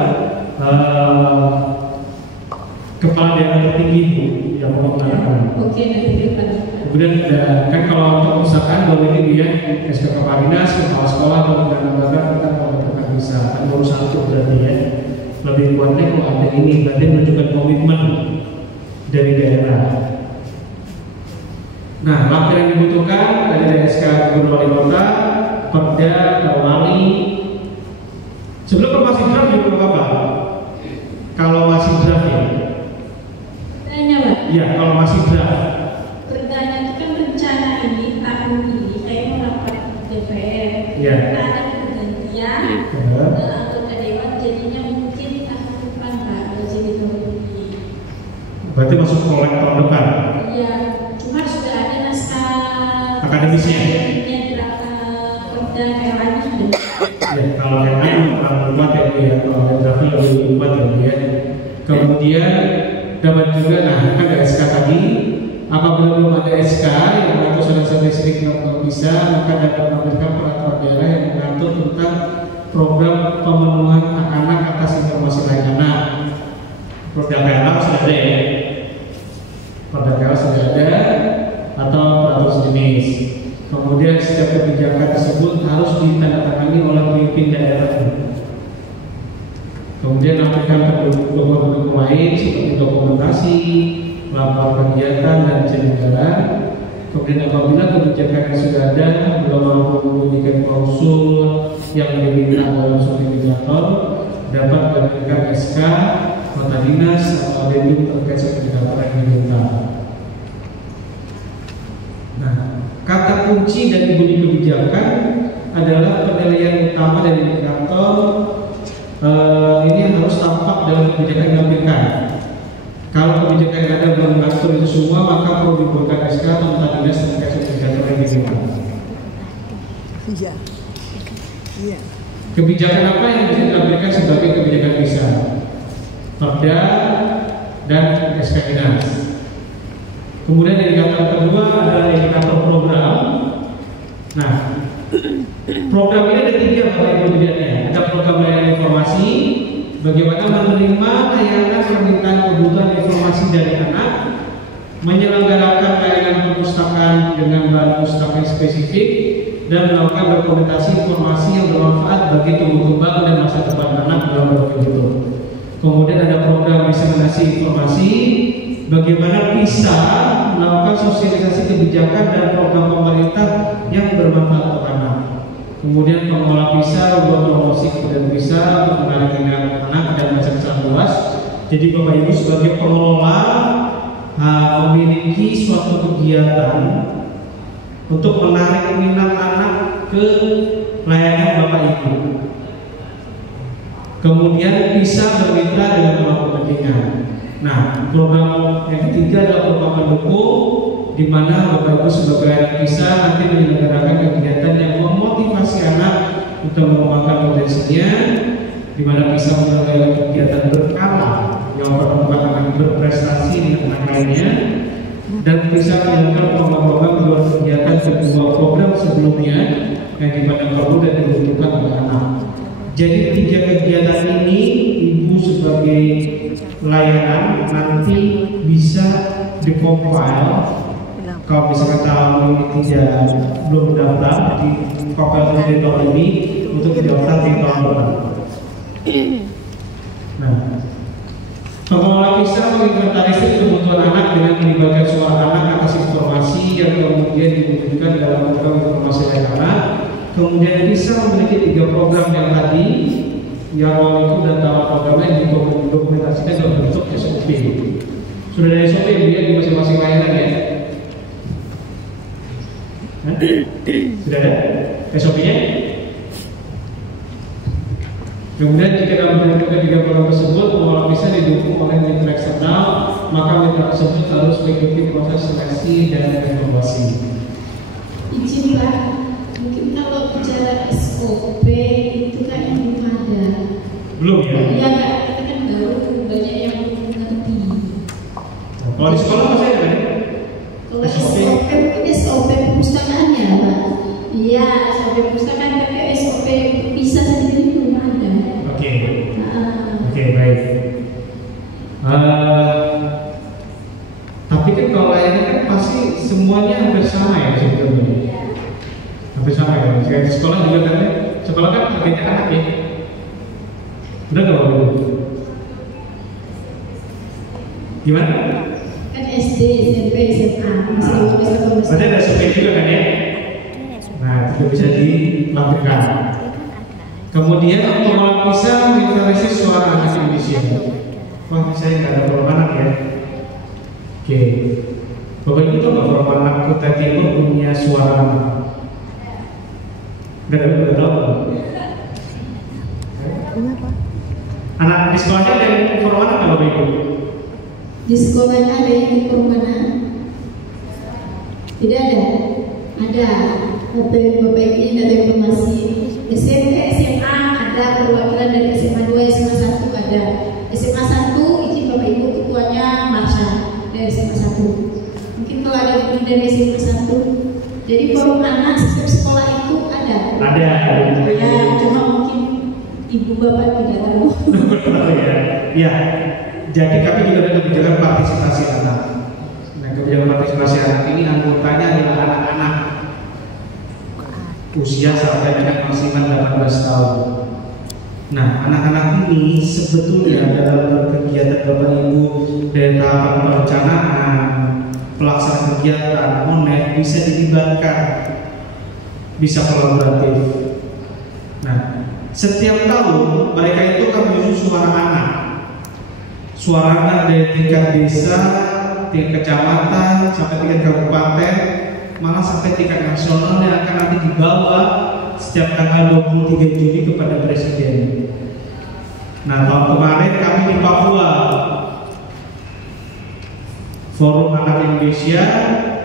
kepala daerah tertinggi Bu yang mengenalkan. Oke, nanti depan. Kemudian kan kalau untuk perpustakaan baru ini dia SK kepala dinas, kepala sekolah atau lembaga tentang pembentukan visa. Kan baru satu berarti ya. Lebih kuatnya kalau ada ini berarti menunjukkan komitmen dari daerah. Nah, langkah yang dibutuhkan dari SK Gubernur Wali Kota, Perda, Wali. Sebelum masih draft juga apa? Kalau masih draft ya? Tanya Pak. Ya, kalau masih draft. Perdana itu kan rencana ini tahun ini saya mau rapat DPR. Ya. Ada pergantian anggota dewan, jadinya mungkin tahun depan Pak jadi tahun ini. Berarti masuk proyek tahun depan. Iya, cuma sudah ada naskah Akademisnya. Perda kayak lagi sudah. Ya, kalau yang lain kurang kuat ya Bu ya, kalau yang draftnya lebih kuat ya Bu ya. Kemudian dapat juga, nah kan ada SK tadi. Apabila belum ada SK yang mengatur standar listrik yang bisa, maka dapat menerbitkan peraturan daerah yang mengatur tentang program pemenuhan hak anak atas informasi Kemudian aplikasi dokumen lain seperti dokumentasi, lapor kegiatan dan penyelenggara. Kemudian apabila kebijakan yang sudah ada belum mampu memberikan klausul yang diminta dalam sertifikator, dapat melakukan SK, nota dinas atau adendum terkait sertifikator yang diminta. Nah, kata kunci dari bunyi kebijakan adalah penilaian utama dari indikator. Ini harus tampak dalam kebijakan yang ditampilkan. Kalau kebijakan yang ada belum mengatur itu semua, maka perlu dibuatkan SK atau nota dinas terkait sertifikator yang diminta. Iya. Iya. Kebijakan apa yang bisa ditampilkan sebagai kebijakan bisa? Perda dan SK dinas. Kemudian indikator kedua adalah indikator program. Nah, program ini ada 3 Bapak Ibu pilihannya. Ada program layanan informasi, bagaimana menerima layanan permintaan kebutuhan informasi dari anak, menyelenggarakan layanan perpustakaan dengan bahan pustaka spesifik, dan melakukan dokumentasi informasi yang bermanfaat bagi tumbuh kembang dan masa depan anak dalam berbagai bentuk. Kemudian ada program diseminasi informasi, bagaimana bisa melakukan sosialisasi kebijakan dan program pemerintah yang bermanfaat untuk anak. Kemudian pengelola bisa membuat promosi kemudian bisa untuk menarik minat anak dan macam-macam luas. Jadi Bapak Ibu sebagai pengelola memiliki suatu kegiatan untuk menarik minat anak ke layanan Bapak Ibu. Kemudian bisa bermitra dengan pemangku kepentingan. Nah, program yang ketiga adalah program pendukung, di mana Bapak Ibu sebagai bisa nanti menyelenggarakan kegiatan yang memotivasi anak untuk mengembangkan potensinya, di mana bisa menyelenggarakan kegiatan berkala yang mempertemukan anak berprestasi dengan anak lainnya, dan bisa menyelenggarakan program-program di luar kegiatan kedua program sebelumnya yang dipandang perlu dan dibutuhkan oleh anak. Jadi 3 kegiatan ini Ibu sebagai layanan nanti bisa di-compile. Kalau misalkan tahun ini belum daftar, di compile di tahun ini untuk didaftar di tahun depan. Nah, pengelola bisa menginventarisir kebutuhan anak dengan melibatkan suara anak atas informasi yang kemudian dibutuhkan dalam program informasi layanan. Kemudian bisa memiliki 3 program yang tadi, yang awal itu dan tahap programnya yang didokumentasikan dalam bentuk SOP. Sudah ada SOP yang dilihat di masing-masing layanan ya? Sudah ada SOP-nya? Kemudian jika dalam menjalankan 3 program tersebut pengelola bisa didukung oleh mitra eksternal, maka mitra tersebut harus mengikuti proses seleksi dan evaluasi. Izin Pak, mungkin kalau bicara SOP itu kan yang belum ada. Belum ya? Iya Kak, kita kan baru banyak yang belum mengerti. Kalau di sekolah masih ada kan? Kalau SOP mungkin SOP perpustakaannya Pak. Iya, SOP perpustakaan, tapi SOP bisa sendiri belum ada. Oke. Oke, baik. Tapi kan kalau layanan kan pasti semuanya hampir sama ya sebetulnya. Hampir sama ya. Kayak di sekolah juga kan, sekolah kan targetnya anak ya. Udah nggak Bapak Ibu? Gimana? Kan SD, SMP, SMA masih Berarti ada SOP juga kan ya? Nah, itu bisa dilampirkan. Kemudian pengelola bisa menginventarisir suara anak Indonesia. Wah, saya nggak ada forum anak ya. Oke, Bapak Ibu tahu nggak forum anak Kuta Timur punya suara anak? Nggak tahu. Kenapa? Anak di sekolahnya ada yang forum anak nggak Bapak Ibu? di sekolahnya ada yang di Purwomana? Tidak ada. Ada. Bapak ini ada informasi. SMP, SMA ada perwakilan dari SMA 2, SMA 1 ada. SMA 1 izin Bapak Ibu ketuanya Marsha dari SMA 1. Mungkin kalau ada yang dari SMA 1. Jadi forum anak setiap sekolah itu ada. Ada. Ya, cuma mungkin ibu bapak tidak tahu. Ya. Jadi kami juga ada kebijakan partisipasi anak. Nah, kebijakan partisipasi anak ini anggotanya adalah anak-anak usia sampai dengan maksimal 18 tahun. Nah, anak-anak ini sebetulnya dalam kegiatan Bapak Ibu dari tahapan perencanaan, pelaksanaan kegiatan, monet bisa dilibatkan, bisa kolaboratif. Nah, setiap tahun mereka itu akan menyusun suara anak dari tingkat desa, tingkat kecamatan, sampai tingkat kabupaten, malah sampai tingkat nasional yang akan nanti dibawa setiap tanggal 23 Juli kepada Presiden. Nah, tahun kemarin kami di Papua, Forum Anak Indonesia,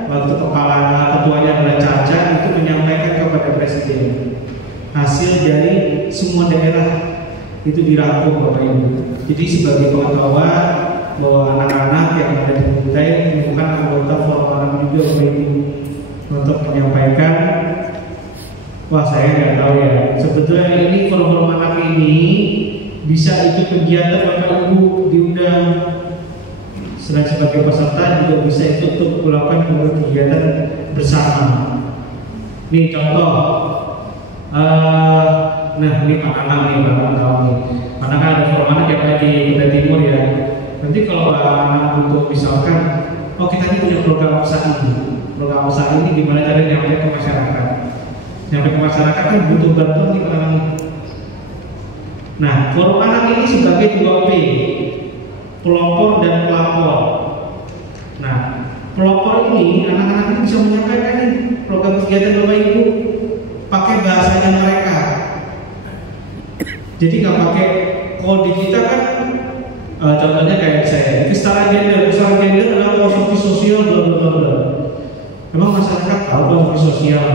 waktu ketuanya adalah Caca, itu menyampaikan kepada Presiden hasil dari semua daerah itu dirangkum Bapak Ibu. Jadi sebagai pengetahuan bahwa anak-anak yang ada di Kutai bukan anggota Forum Anak juga Bapak Ibu, untuk menyampaikan. Wah, saya nggak tahu ya. Sebetulnya ini Forum Anak ini bisa ikut kegiatan Bapak Ibu diundang. Selain sebagai peserta juga bisa ikut untuk melakukan kegiatan bersama. Nih contoh. Nah ini Pak Anang nih, Pak Anang nih. Pak Anang ada Forum Anak yang ada di Kutai Timur ya. Nanti kalau Pak Anang untuk misalkan, oh kita ini punya program usaha ini. Program usaha ini gimana caranya nyampe ke masyarakat? Nyampe ke masyarakat kan butuh bantuan di Pak. Nah, Forum Anak ini sebagai 2P, pelopor dan pelapor. Nah, pelopor ini anak-anak ini bisa menyampaikan nih program kegiatan Bapak Ibu pakai bahasanya mereka. Jadi nggak pakai kode kita kan, contohnya kayak saya, kesetaraan gender adalah filosofi sosial bla bla bla. Emang masyarakat tahu filosofi sosial?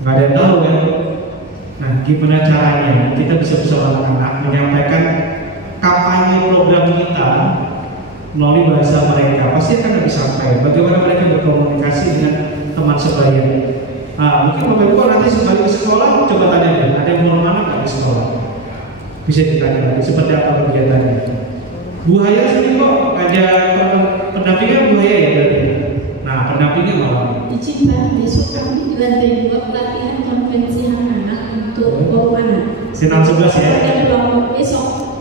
Nggak ada yang tahu kan? Nah, gimana caranya kita bisa bersama anak-anak menyampaikan kampanye program kita melalui bahasa mereka? Pasti akan lebih sampai. Bagaimana mereka berkomunikasi dengan teman sebaya? Mungkin Bapak Ibu nanti sekali ke sekolah coba tanya deh, ada yang mau mana nggak di sekolah? Bisa ditanya lagi seperti apa kegiatannya. Bu Haya sendiri kok ngajak pendampingnya Bu Haya ya berarti. Nah, pendampingnya malah. Izin Pak, besok kami di lantai 2 pelatihan konvensi anak untuk Forum Anak. Senang 11 ya?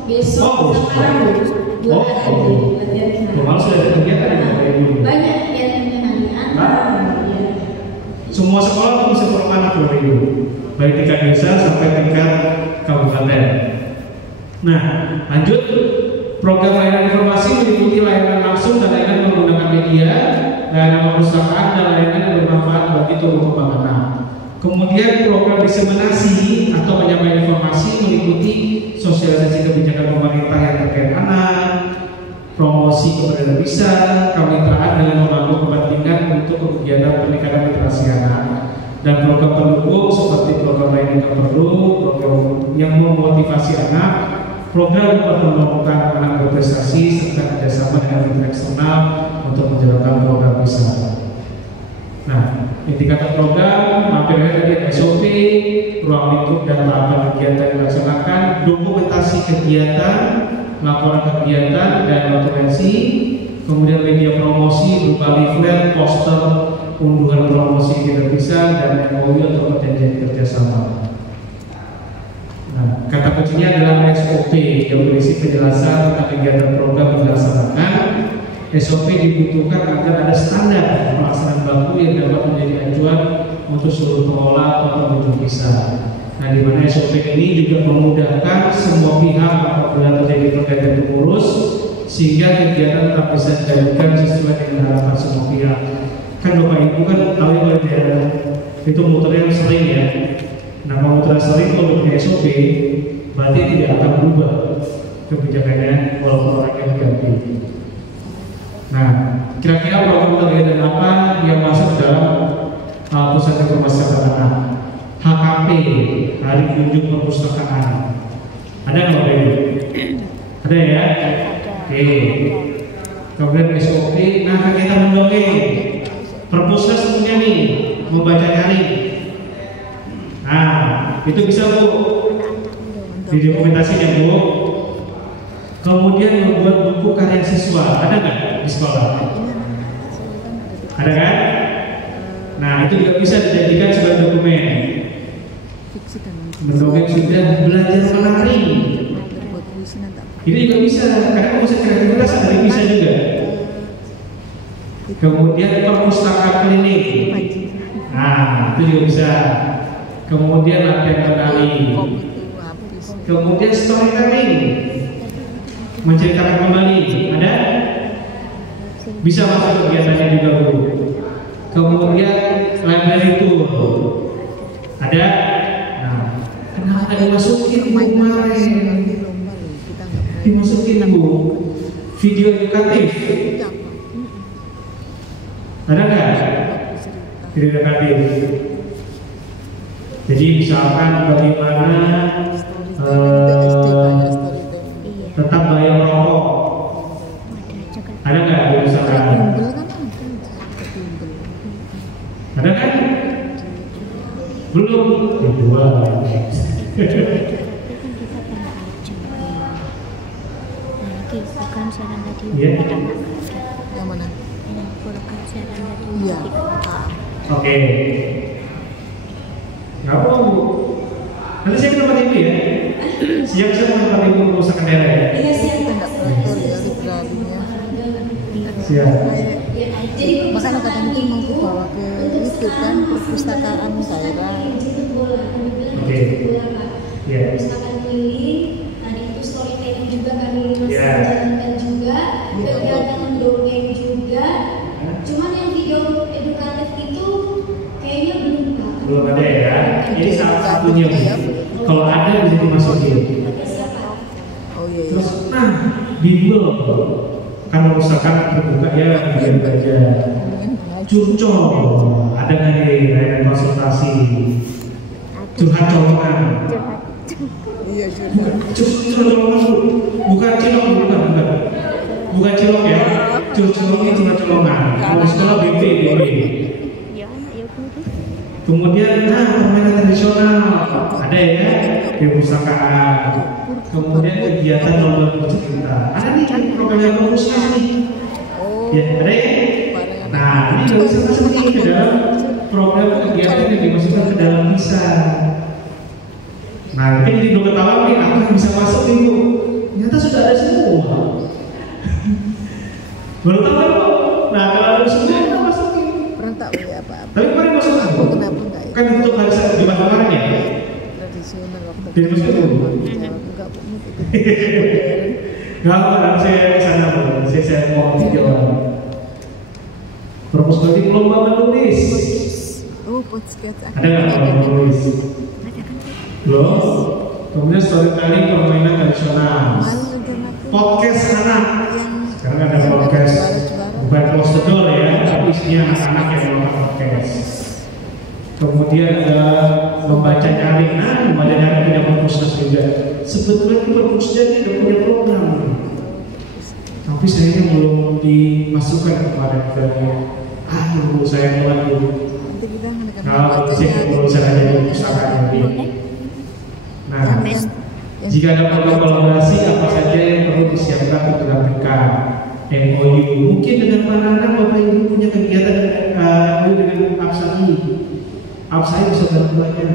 Besok sekarang 2 hari latihan. Kemarin sudah ada kegiatan ya Bapak Ibu. Banyak kegiatannya hari anak. Semua sekolah bisa Forum Anak Bapak Ibu, baik tingkat desa sampai tingkat kabupaten. Nah, lanjut. Program layanan informasi meliputi layanan langsung dan layanan menggunakan media, layanan perpustakaan dan layanan yang bermanfaat bagi tumbuh kembang anak. Kemudian program diseminasi atau menyampaikan informasi meliputi sosialisasi kebijakan pemerintah yang terkait anak, promosi keberadaan bisa, kemitraan dengan membangun kepentingan untuk kegiatan peningkatan literasi anak, dan program pendukung seperti program lain yang perlu, program yang memotivasi anak, program mempertemukan anak berprestasi serta kerjasama dengan pihak eksternal untuk menjalankan program bisa. Nah, indikator program mampirnya tadi SOP, ruang lingkup dan tahapan kegiatan dilaksanakan, dokumentasi kegiatan, laporan kegiatan dan dokumentasi, kemudian media promosi berupa leaflet, poster, unduhan promosi tidak bisa dan MOU atau perjanjian kerjasama. Nah, kata kuncinya adalah SOP yang berisi penjelasan tentang kegiatan program yang dilaksanakan. SOP dibutuhkan agar ada standar pelaksanaan baku yang dapat menjadi acuan untuk seluruh pengelola atau pengunjung visa. Nah, di mana SOP ini juga memudahkan semua pihak apabila terjadi pergantian pengurus, sehingga kegiatan tetap bisa dijalankan sesuai dengan harapan semua pihak. Kan Bapak Ibu kan tahu ya daerah itu muternya sering ya. Nah, muter sering kalau pakai SOP berarti tidak akan berubah kebijakannya walaupun orangnya diganti. Nah, kira-kira program kegiatan apa yang masuk dalam pusat informasi anak? HKP, Hari Kunjung Perpustakaan. Ada nggak Bapak Ibu? Ada ya? Oke. Kemudian SOP, nah kegiatan mendongeng. Perpusnas punya nih, membaca nyaring. Nah, itu bisa Bu didokumentasinya Bu. Kemudian membuat buku karya siswa, ada nggak di sekolah? Ada kan? Nah, itu juga bisa dijadikan sebagai dokumen. mendongeng sudah, belajar menari. Ini juga bisa, karena usaha kreativitas ada yang bisa juga. Kemudian perpustakaan klinik, nah itu juga bisa. Kemudian latihan menari. Kemudian storytelling, menceritakan kembali, ada? Bisa masuk kegiatannya juga Bu. Kemudian library tour, ada? Nah, kenapa dimasukin kemarin? Dimasukin Bu, video edukatif, ada nggak? Video edukatif. Jadi misalkan bagaimana tetap bayar rokok, ada nggak? Misalkan ada kan? Belum dijual. Bukan siaran radio. Iya. Yang mana? Bukan siaran radio. Iya. Oke. Nggak apa Bu. Nanti saya ke tempat Ibu ya. Siap saya ke tempat Ibu merusak daerah ya. Iya siap. Enggak pernah ya librarinya. Siap. Jadi Makanya katanya itu mau bawa ke itu kan perpustakaan daerah. Oke. Iya. Perpustakaan keliling, tadi itu storytelling juga kami masih Iya. jalankan juga, kegiatan mendongeng juga. Cuman yang video edukatif itu kayaknya belum Pak. Belum ada ya. Ini salah satunya Bu. Kalau ada bisa dimasukin. Oh iya. Iya. Terus, nah, bimbel kan merusakan terbuka ya biar belajar. Curcol, ada nggak nih layanan konsultasi? Curhat colongan. Iya sudah. Curhat colongan Bu, bukan cilok, bukan cilok ya. Curcol ini curhat colongan. Kalau di sekolah BP. Kemudian, nah, permainan tradisional ada ya di perpustakaan. Kemudian kegiatan lomba bercerita. Ada nih program yang bagusnya nih. Ya, ada ya. Nah, ini juga bisa masuk nih ke dalam program kegiatan yang dimasukkan ke dalam bisa. Nah, ini jadi belum ketahuan nih apa yang bisa masuk nih Bu. Ternyata sudah ada semua. Baru tahu Bu. Nah, kalau ada semua kita masukin. Pernah tak boleh apa-apa. Tapi kemarin masuk kan Bu? Kenapa enggak ya? Kan ditutup hari Sabtu Jumat kemarin ya? Tradisional waktu Jadi masukin Bu. enggak Bu. Gak apa, saya kesana Bu. Saya mau video. Perpustakaan lomba menulis. Oh, podcast. Ada nggak lomba menulis? Belum. Kemudian storytelling permainan tradisional. Podcast anak. Sekarang ada podcast. Bukan close the door ya, tapi isinya anak-anak yang melakukan podcast. Kemudian ada membaca nyaring. Nah, membaca nyaring punya perpustakaan juga. Sebetulnya di perpustakaan ini udah punya program. Tapi sayangnya belum dimasukkan kemarin ke dulu saya mulai dulu. Kalau saya berusaha aja di perpustakaan ini. Nah, jika ada program kolaborasi apa saja yang perlu disiapkan untuk dilakukan MOU mungkin dengan para anak Bapak Ibu punya kegiatan dengan Absai. Absai bisa bantuannya.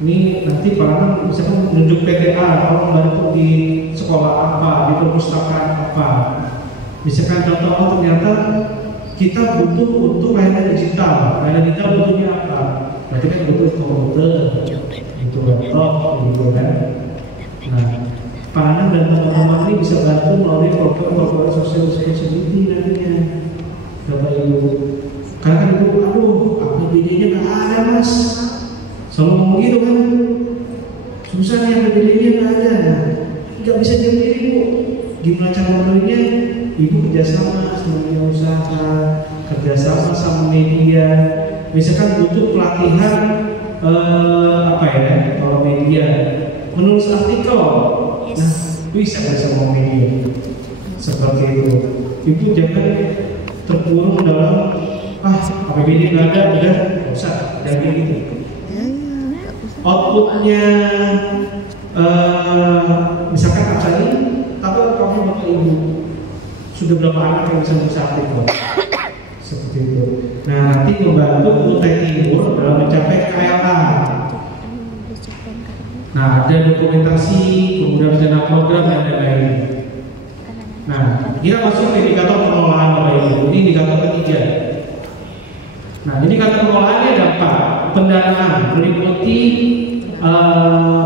Ini nanti para anak misalkan menunjuk PTA atau membantu di sekolah apa, di perpustakaan apa. Misalkan contoh ternyata kita butuh untuk layanan digital. Layanan digital butuhnya apa? Berarti kan butuh komputer, butuh laptop, gitu kan. Nah, Pak Anang dan teman-teman ini bisa bantu melalui program social responsibility nantinya, Bapak Ibu. Karena kan Ibu, aduh, APBD-nya nggak ada Mas. Selalu ngomong gitu kan. Susah nih APBD-nya nggak ada. Nggak bisa diambil Bu. Gimana cara membelinya? Ibu kerjasama sama dunia usaha, kerjasama sama media. Misalkan butuh pelatihan apa ya, kalau media menulis artikel, nah bisa sama media seperti itu. Ibu jangan terkurung dalam APBD nggak ada, udah nggak usah, jangan gitu. Outputnya misalkan Absai, atau kamu Bapak Ibu sudah berapa anak yang bisa menulis artikel seperti itu. Nah, nanti membantu UT Timur dalam mencapai KLA, Nah, ada dokumentasi, kemudian rencana program dan lain-lain. Nah, kita masuk ke indikator pengelolaan Bapak Ibu. Ini indikator ketiga. Nah, indikator pengelolaannya ada 4. Pendanaan meliputi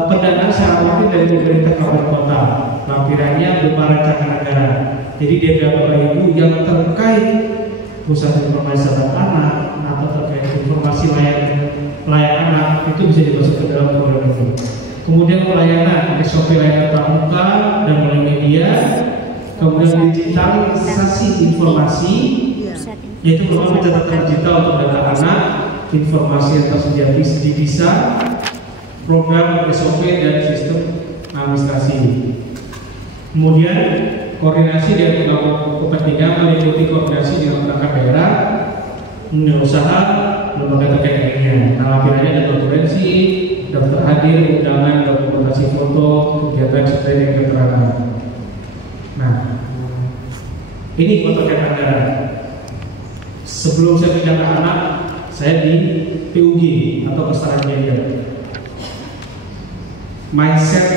pendanaan secara rutin dari pemerintah kabupaten kota. Lampirannya berupa rancangan anggaran. Jadi dia Bapak Ibu yang terkait pusat informasi anak atau terkait informasi layak anak itu bisa dimasukkan ke dalam program itu. Kemudian pelayanan SOP layanan pramuka dan melalui media. Kemudian digitalisasi informasi, yaitu merupakan catatan digital untuk data anak, informasi yang tersedia bisa, program SOP dan sistem administrasi. Kemudian koordinasi dengan pemangku kepentingan meliputi koordinasi dengan perangkat daerah, dunia usaha, lembaga terkait lainnya. Nah, lampirannya ada konferensi, daftar hadir, undangan, dokumentasi foto, kegiatan sesuai dengan keterangan. Nah, ini foto terkait anggaran. Sebelum saya pindah ke anak, saya di PUG atau Kestaraan Gender. Mindset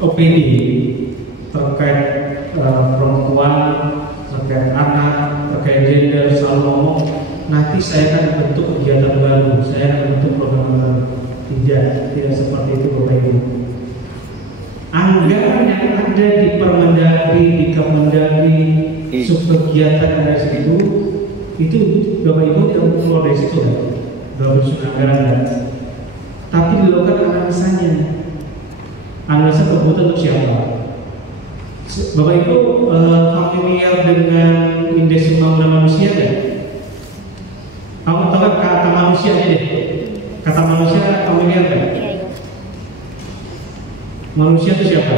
OPD terkait perempuan, terkait anak, terkait gender, selalu ngomong nanti saya akan bentuk kegiatan baru, saya akan bentuk program baru. Tidak seperti itu Bapak Ibu. Anggaran yang ada di Permendagri, di Kemendagri, subkegiatan yang ada di situ, itu Bapak Ibu tidak keluar dari situ kan? Baru sudah anggaran kan? Tapi dilakukan analisanya. Analisa kebutuhan untuk siapa? Bapak Ibu familiar dengan indeks pembangunan manusia kan? Kamu tahu kan kata manusia deh? Kata manusia familiar kan? Manusia itu siapa?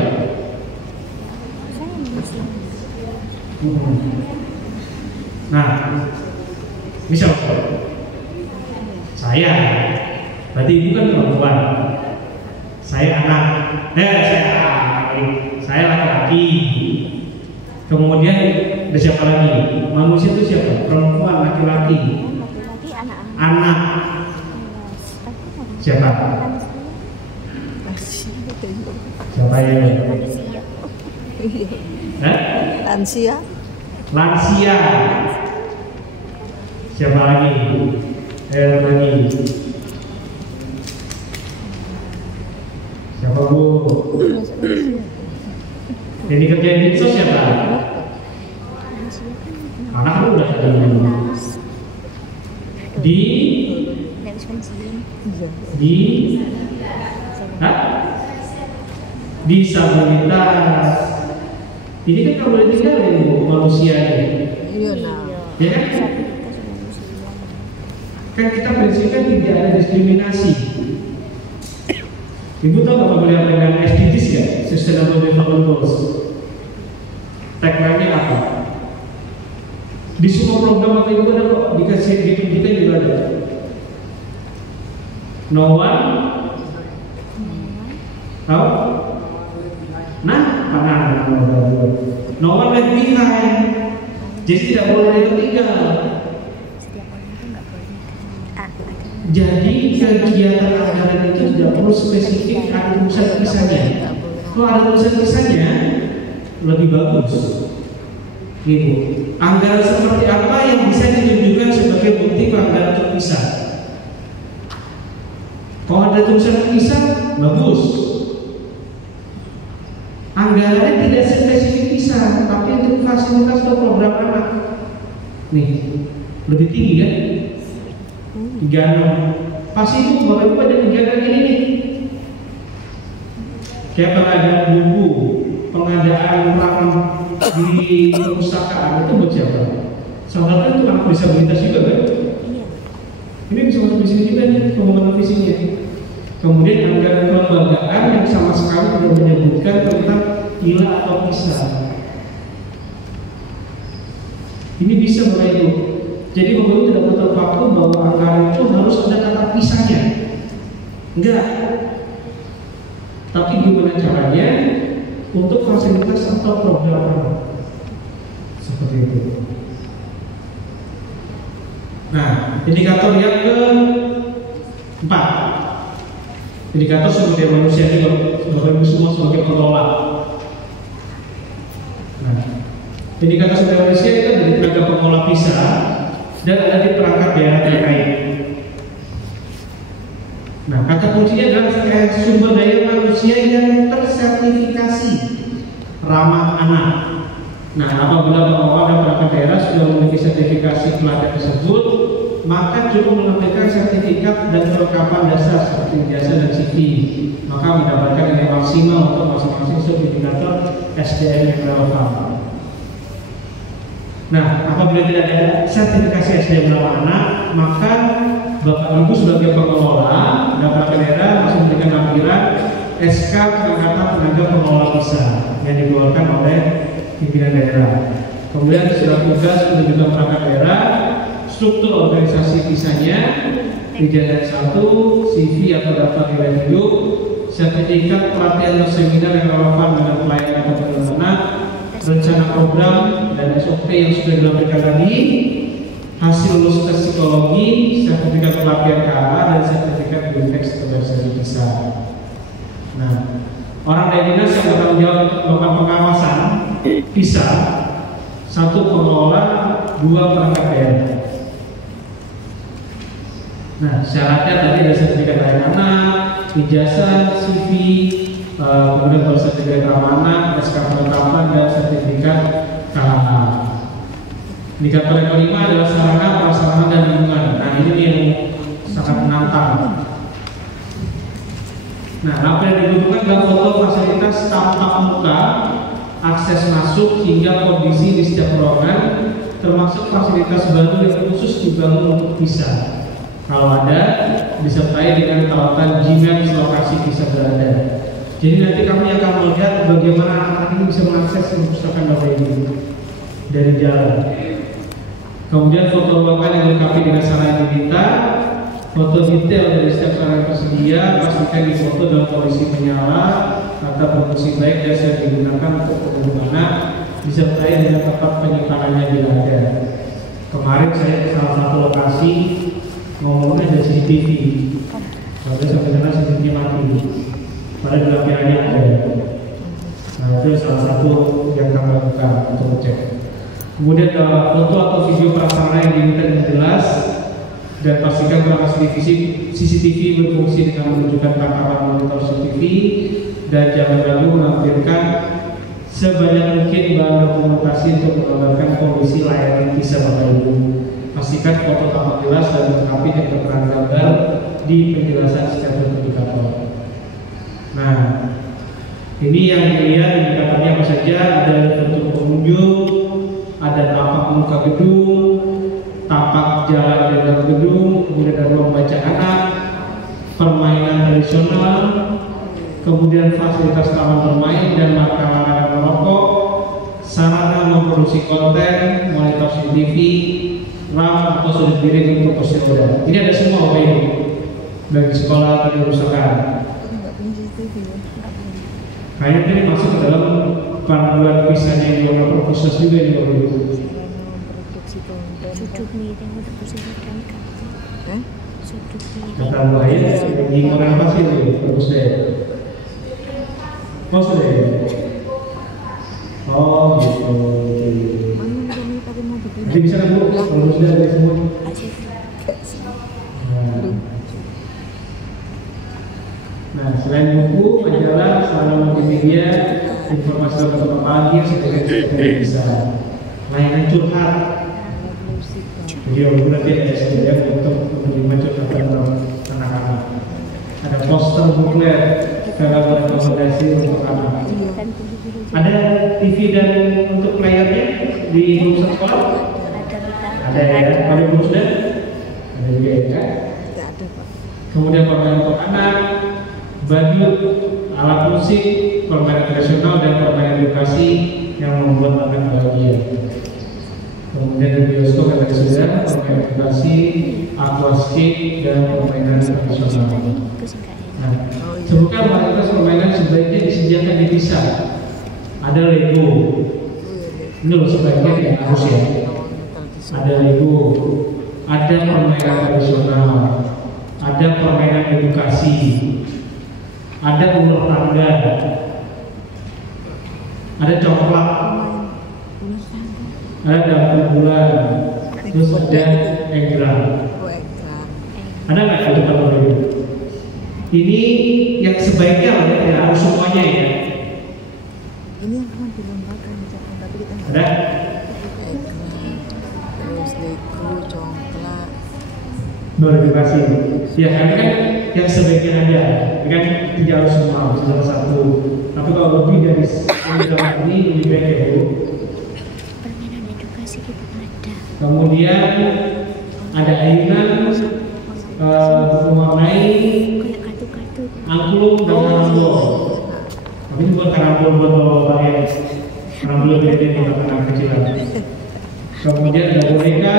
Nah, misal saya, berarti ibu kan perempuan, saya anak, saya laki-laki. Kemudian ada siapa lagi? Manusia itu siapa? Perempuan, laki-laki, anak. Siapa? Siapa yang lansia? Lansia. Siapa lagi? Lagi. Siapa Bu? Ini kerjaan itu siapa? Anak kan udah disabilitas. Ini kan kalau boleh tinggalin Bu manusia ini. Ya kan? Kan kita prinsipnya tidak ada diskriminasi. Ibu tahu apa beliau dengan SDGs ya? Sustainable Development Goals. Tagline-nya apa? Di semua program apa ibu ada kok, dikasih gitu kita juga ada. No one, tahu? Nah, no one left behind. Jadi tidak boleh tertinggal. Jadi kegiatan anggaran itu tidak perlu spesifik ada tulisan kisahnya. Kalau ada tulisan kisahnya lebih bagus. Gitu. Anggaran seperti apa yang bisa ditunjukkan sebagai bukti anggaran terpisah? Kalau ada tulisan kisah bagus. Anggarannya tidak spesifik pisah, tapi untuk fasilitas atau program anak. Nih, lebih tinggi kan? 36. Pasti itu Bapak Ibu ada kegiatan ini nih. Kayak pengadaan buku, pengadaan perangkat di perpustakaan itu buat siapa? Salah satu itu anak disabilitas juga kan? Ini bisa masuk di sini juga nih pembangunan visinya. Kemudian anggaran kelembagaan yang sama sekali tidak menyebutkan tentang ilah atau pisah. Ini bisa Bapak Ibu. Jadi Bapak Ibu tidak perlu terpaku bahwa anggaran itu harus ada kata pisahnya. Enggak. Tapi gimana caranya untuk fasilitas atau program seperti itu. Nah, indikator yang ke-4. Indikator sumber daya manusia ini Bapak Ibu semua sebagai pengelola. Nah, indikator sumber daya manusia itu dari tenaga pengelola PISA dan ada di perangkat daerah terkait. Nah, kata kuncinya adalah sumber daya manusia yang tersertifikasi ramah anak. Nah, apabila pengelola dan perangkat daerah sudah memiliki sertifikasi pelatihan tersebut, maka cukup menampilkan sertifikat dan kelengkapan dasar seperti ijazah dan CV, maka mendapatkan nilai maksimal untuk masing-masing subindikator SDM yang relevan. Nah, apabila tidak ada sertifikasi SDM ramah anak, maka Bapak Ibu sebagai pengelola dan perangkat daerah masih memberikan lampiran SK pengangkatan tenaga pengelola PISA yang dikeluarkan oleh pimpinan daerah. Kemudian surat tugas penunjukan perangkat daerah, struktur organisasi PISA-nya, ijazah 1, CV atau daftar nilai hidup, sertifikat pelatihan atau seminar yang relevan dengan pelayanan atau penerimaan, rencana program dan SOP yang sudah dilampirkan tadi, hasil lulus tes psikologi, sertifikat pelatihan KA dan sertifikat BUMDEX dari PISA. Nah, orang dari dinas yang bertanggung jawab untuk melakukan pengawasan PISA, 1 pengelola, 2 perangkat daerah. Nah, syaratnya tadi ada sertifikat layanan anak, ijazah, CV, kemudian kalau sertifikat ramah anak, SK penetapan dan sertifikat KHA. Indikator yang kelima adalah sarana, prasarana dan lingkungan. Nah, ini yang sangat menantang. Nah, apa yang dibutuhkan adalah foto fasilitas tampak muka, akses masuk hingga kondisi di setiap ruangan, termasuk fasilitas baru yang khusus dibangun untuk PISA. Kalau ada, disertai dengan tautan GMAP lokasi PISA berada. Jadi nanti kami akan melihat bagaimana anak-anak ini bisa mengakses perpustakaan Bapak Ibu dari jalan. Kemudian foto ruangan yang dilengkapi dengan sarana yang diminta, foto detail dari setiap sarana yang tersedia, pastikan difoto dalam kondisi menyala atau berfungsi baik dan siap digunakan untuk pengunjung anak, disertai dengan tempat penyimpanannya bila ada. Kemarin saya ke salah satu lokasi ngomongnya ada CCTV, kalau sampai sana CCTV mati, pada di lampirannya ada. Nah, itu salah satu yang kami lakukan untuk cek. Kemudian foto atau video prasarana yang diminta dengan jelas dan pastikan perangkat CCTV berfungsi dengan menunjukkan tangkapan monitor CCTV dan jangan ragu menampilkan sebanyak mungkin bahan dokumentasi untuk menggambarkan kondisi layanan PISA Bapak Ibu. Pastikan foto tampak jelas dan melengkapi dengan keterangan gambar di penjelasan setiap indikator. Nah, ini yang dilihat indikatornya apa saja, ada bentuk pengunjung, ada tampak muka gedung, tampak jalan di dalam gedung, kemudian ada ruang baca anak, permainan tradisional, kemudian fasilitas taman bermain dan makanan merokok, sarana memproduksi konten, monitor CCTV, RAM atau sudut piring untuk kursi roda. Ini ada semua Bapak Ibu bagi sekolah atau di perusahaan. Kayaknya ini masuk ke dalam panduan PISA-nya yang dilakukan profesor juga ini Bapak Ibu. Sudut miring untuk kursi roda kan? Sudut miring. Kata lain, lingkungan apa sih ini? Bagus deh. Oh sudah ya? Oh gitu. Nanti bisa kan Bu, kalau sudah dari semua. Nah, selain buku, majalah, sarana multimedia, informasi tentang pagi, sedikit bisa. Layanan curhat. Jadi nanti ada SDM untuk menerima curhatan anak-anak. Ada poster buklet, kalau rekomendasi untuk anak. Ada TV dan untuk playernya di pusat sekolah? Ada ya, ada bus dan ada juga ya kan? Kemudian permainan untuk anak, baju, alat musik, permainan tradisional dan permainan edukasi yang membuat anak bahagia. Kemudian di bioskop yang tadi sudah, permainan edukasi, aquascape dan permainan tradisional. Nah, sebutkan fasilitas permainan sebaiknya disediakan di PISA. Ada Lego, ini loh sebaiknya tidak harus ya. Ada Lego, ada permainan tradisional, ada permainan edukasi, ada ular tangga, ada coklat, ada daun bulan, terus ada egrang. Ada nggak itu kalau itu? Ini yang sebaiknya lah ya, tidak harus semuanya ya. Ini yang dilombakan, tapi kita nggak ada. Terus lego, coklat. Glorifikasi. Ya karena kan yang sebaiknya ada, kan tidak harus semua, salah satu. Tapi kalau lebih dari ini lebih baik ya Bu. Permainan edukasi kita ada. Kemudian ada ayunan, buku warnai, Kayak kartu-kartu. angklung dan karambol. Tapi ini bukan karambol buat bawa-bawa ya. Karambol lebih gede buat anak kecil. Kemudian ada boneka,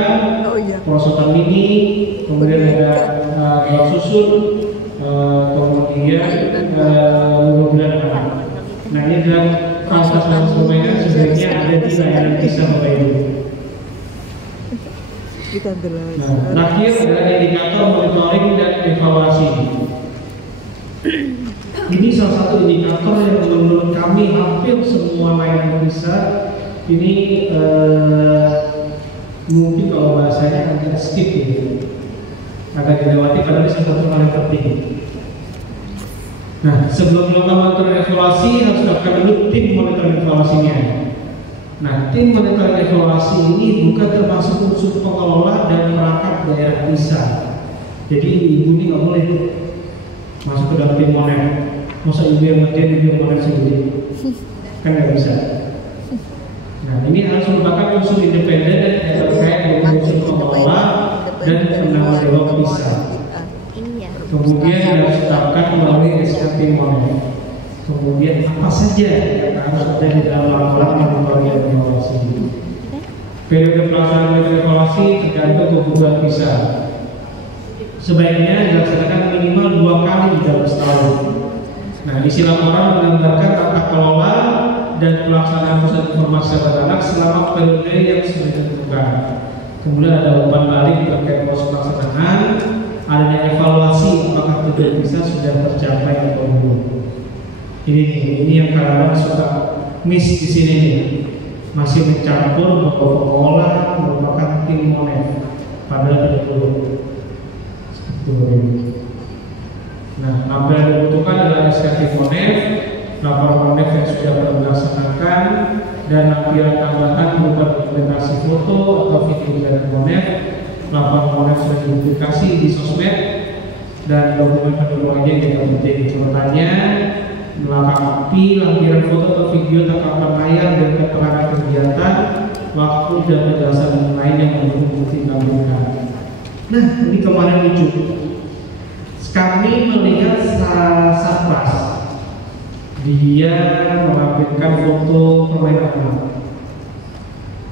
perosotan mini, kemudian ada gelas susun, kemudian mobil-mobilan anak. Nah ini adalah fasilitas permainan sebenarnya ada di layanan kisah Bapak Ibu. Nah, terakhir adalah indikator monitoring dan evaluasi. Ini salah satu indikator yang menurut kami hampir semua layanan bisa ini mungkin kalau bahasanya agak skip gitu, agak dilewati karena ini salah satu hal yang penting. Nah, sebelum melakukan monitoring evaluasi harus dilakukan dulu tim monitoring evaluasinya. Nah, tim monitoring evaluasi ini bukan termasuk unsur pengelola dan perangkat daerah bisa. Jadi ibu ini nggak boleh masuk ke dalam tim monet. Masa ibu yang ngerjain ibu yang monet sendiri, kan nggak bisa. Nah, ini harus merupakan unsur independen dan terkait dengan unsur pengelola dan penanggung jawab bisa. Kemudian harus ditetapkan melalui SKP monet. Kemudian apa saja yang harus ada di dalam laporan monitoring dan evaluasi. Periode pelaksanaan monitoring evaluasi tergantung kebutuhan bisa. Sebaiknya dilaksanakan minimal 2 kali dalam setahun. Nah, isi laporan menggambarkan tata kelola dan pelaksanaan pusat informasi anak selama periode yang sudah ditentukan. Kemudian ada umpan balik terkait proses pelaksanaan, adanya evaluasi apakah tujuan bisa sudah tercapai atau belum. Ini yang kadang-kadang suka miss di sini nih. Masih mencampur bahwa pengelola merupakan tim monet, padahal tidak perlu. Nah, apa yang dibutuhkan adalah SKT monet, lapor monet yang sudah dilaksanakan, dan lampiran tambahan berupa dokumentasi foto atau video dari monet, lapor monet sudah dipublikasi di sosmed, dan dokumen pendukungnya juga penting. Contohnya melengkapi lampiran foto atau video tangkapan layar dan keterangan kegiatan, waktu dan penjelasan lain yang mendukung bukti ditampilkan. Nah, ini kemarin lucu. Kami melihat Satpas, dia menampilkan foto permainan anak.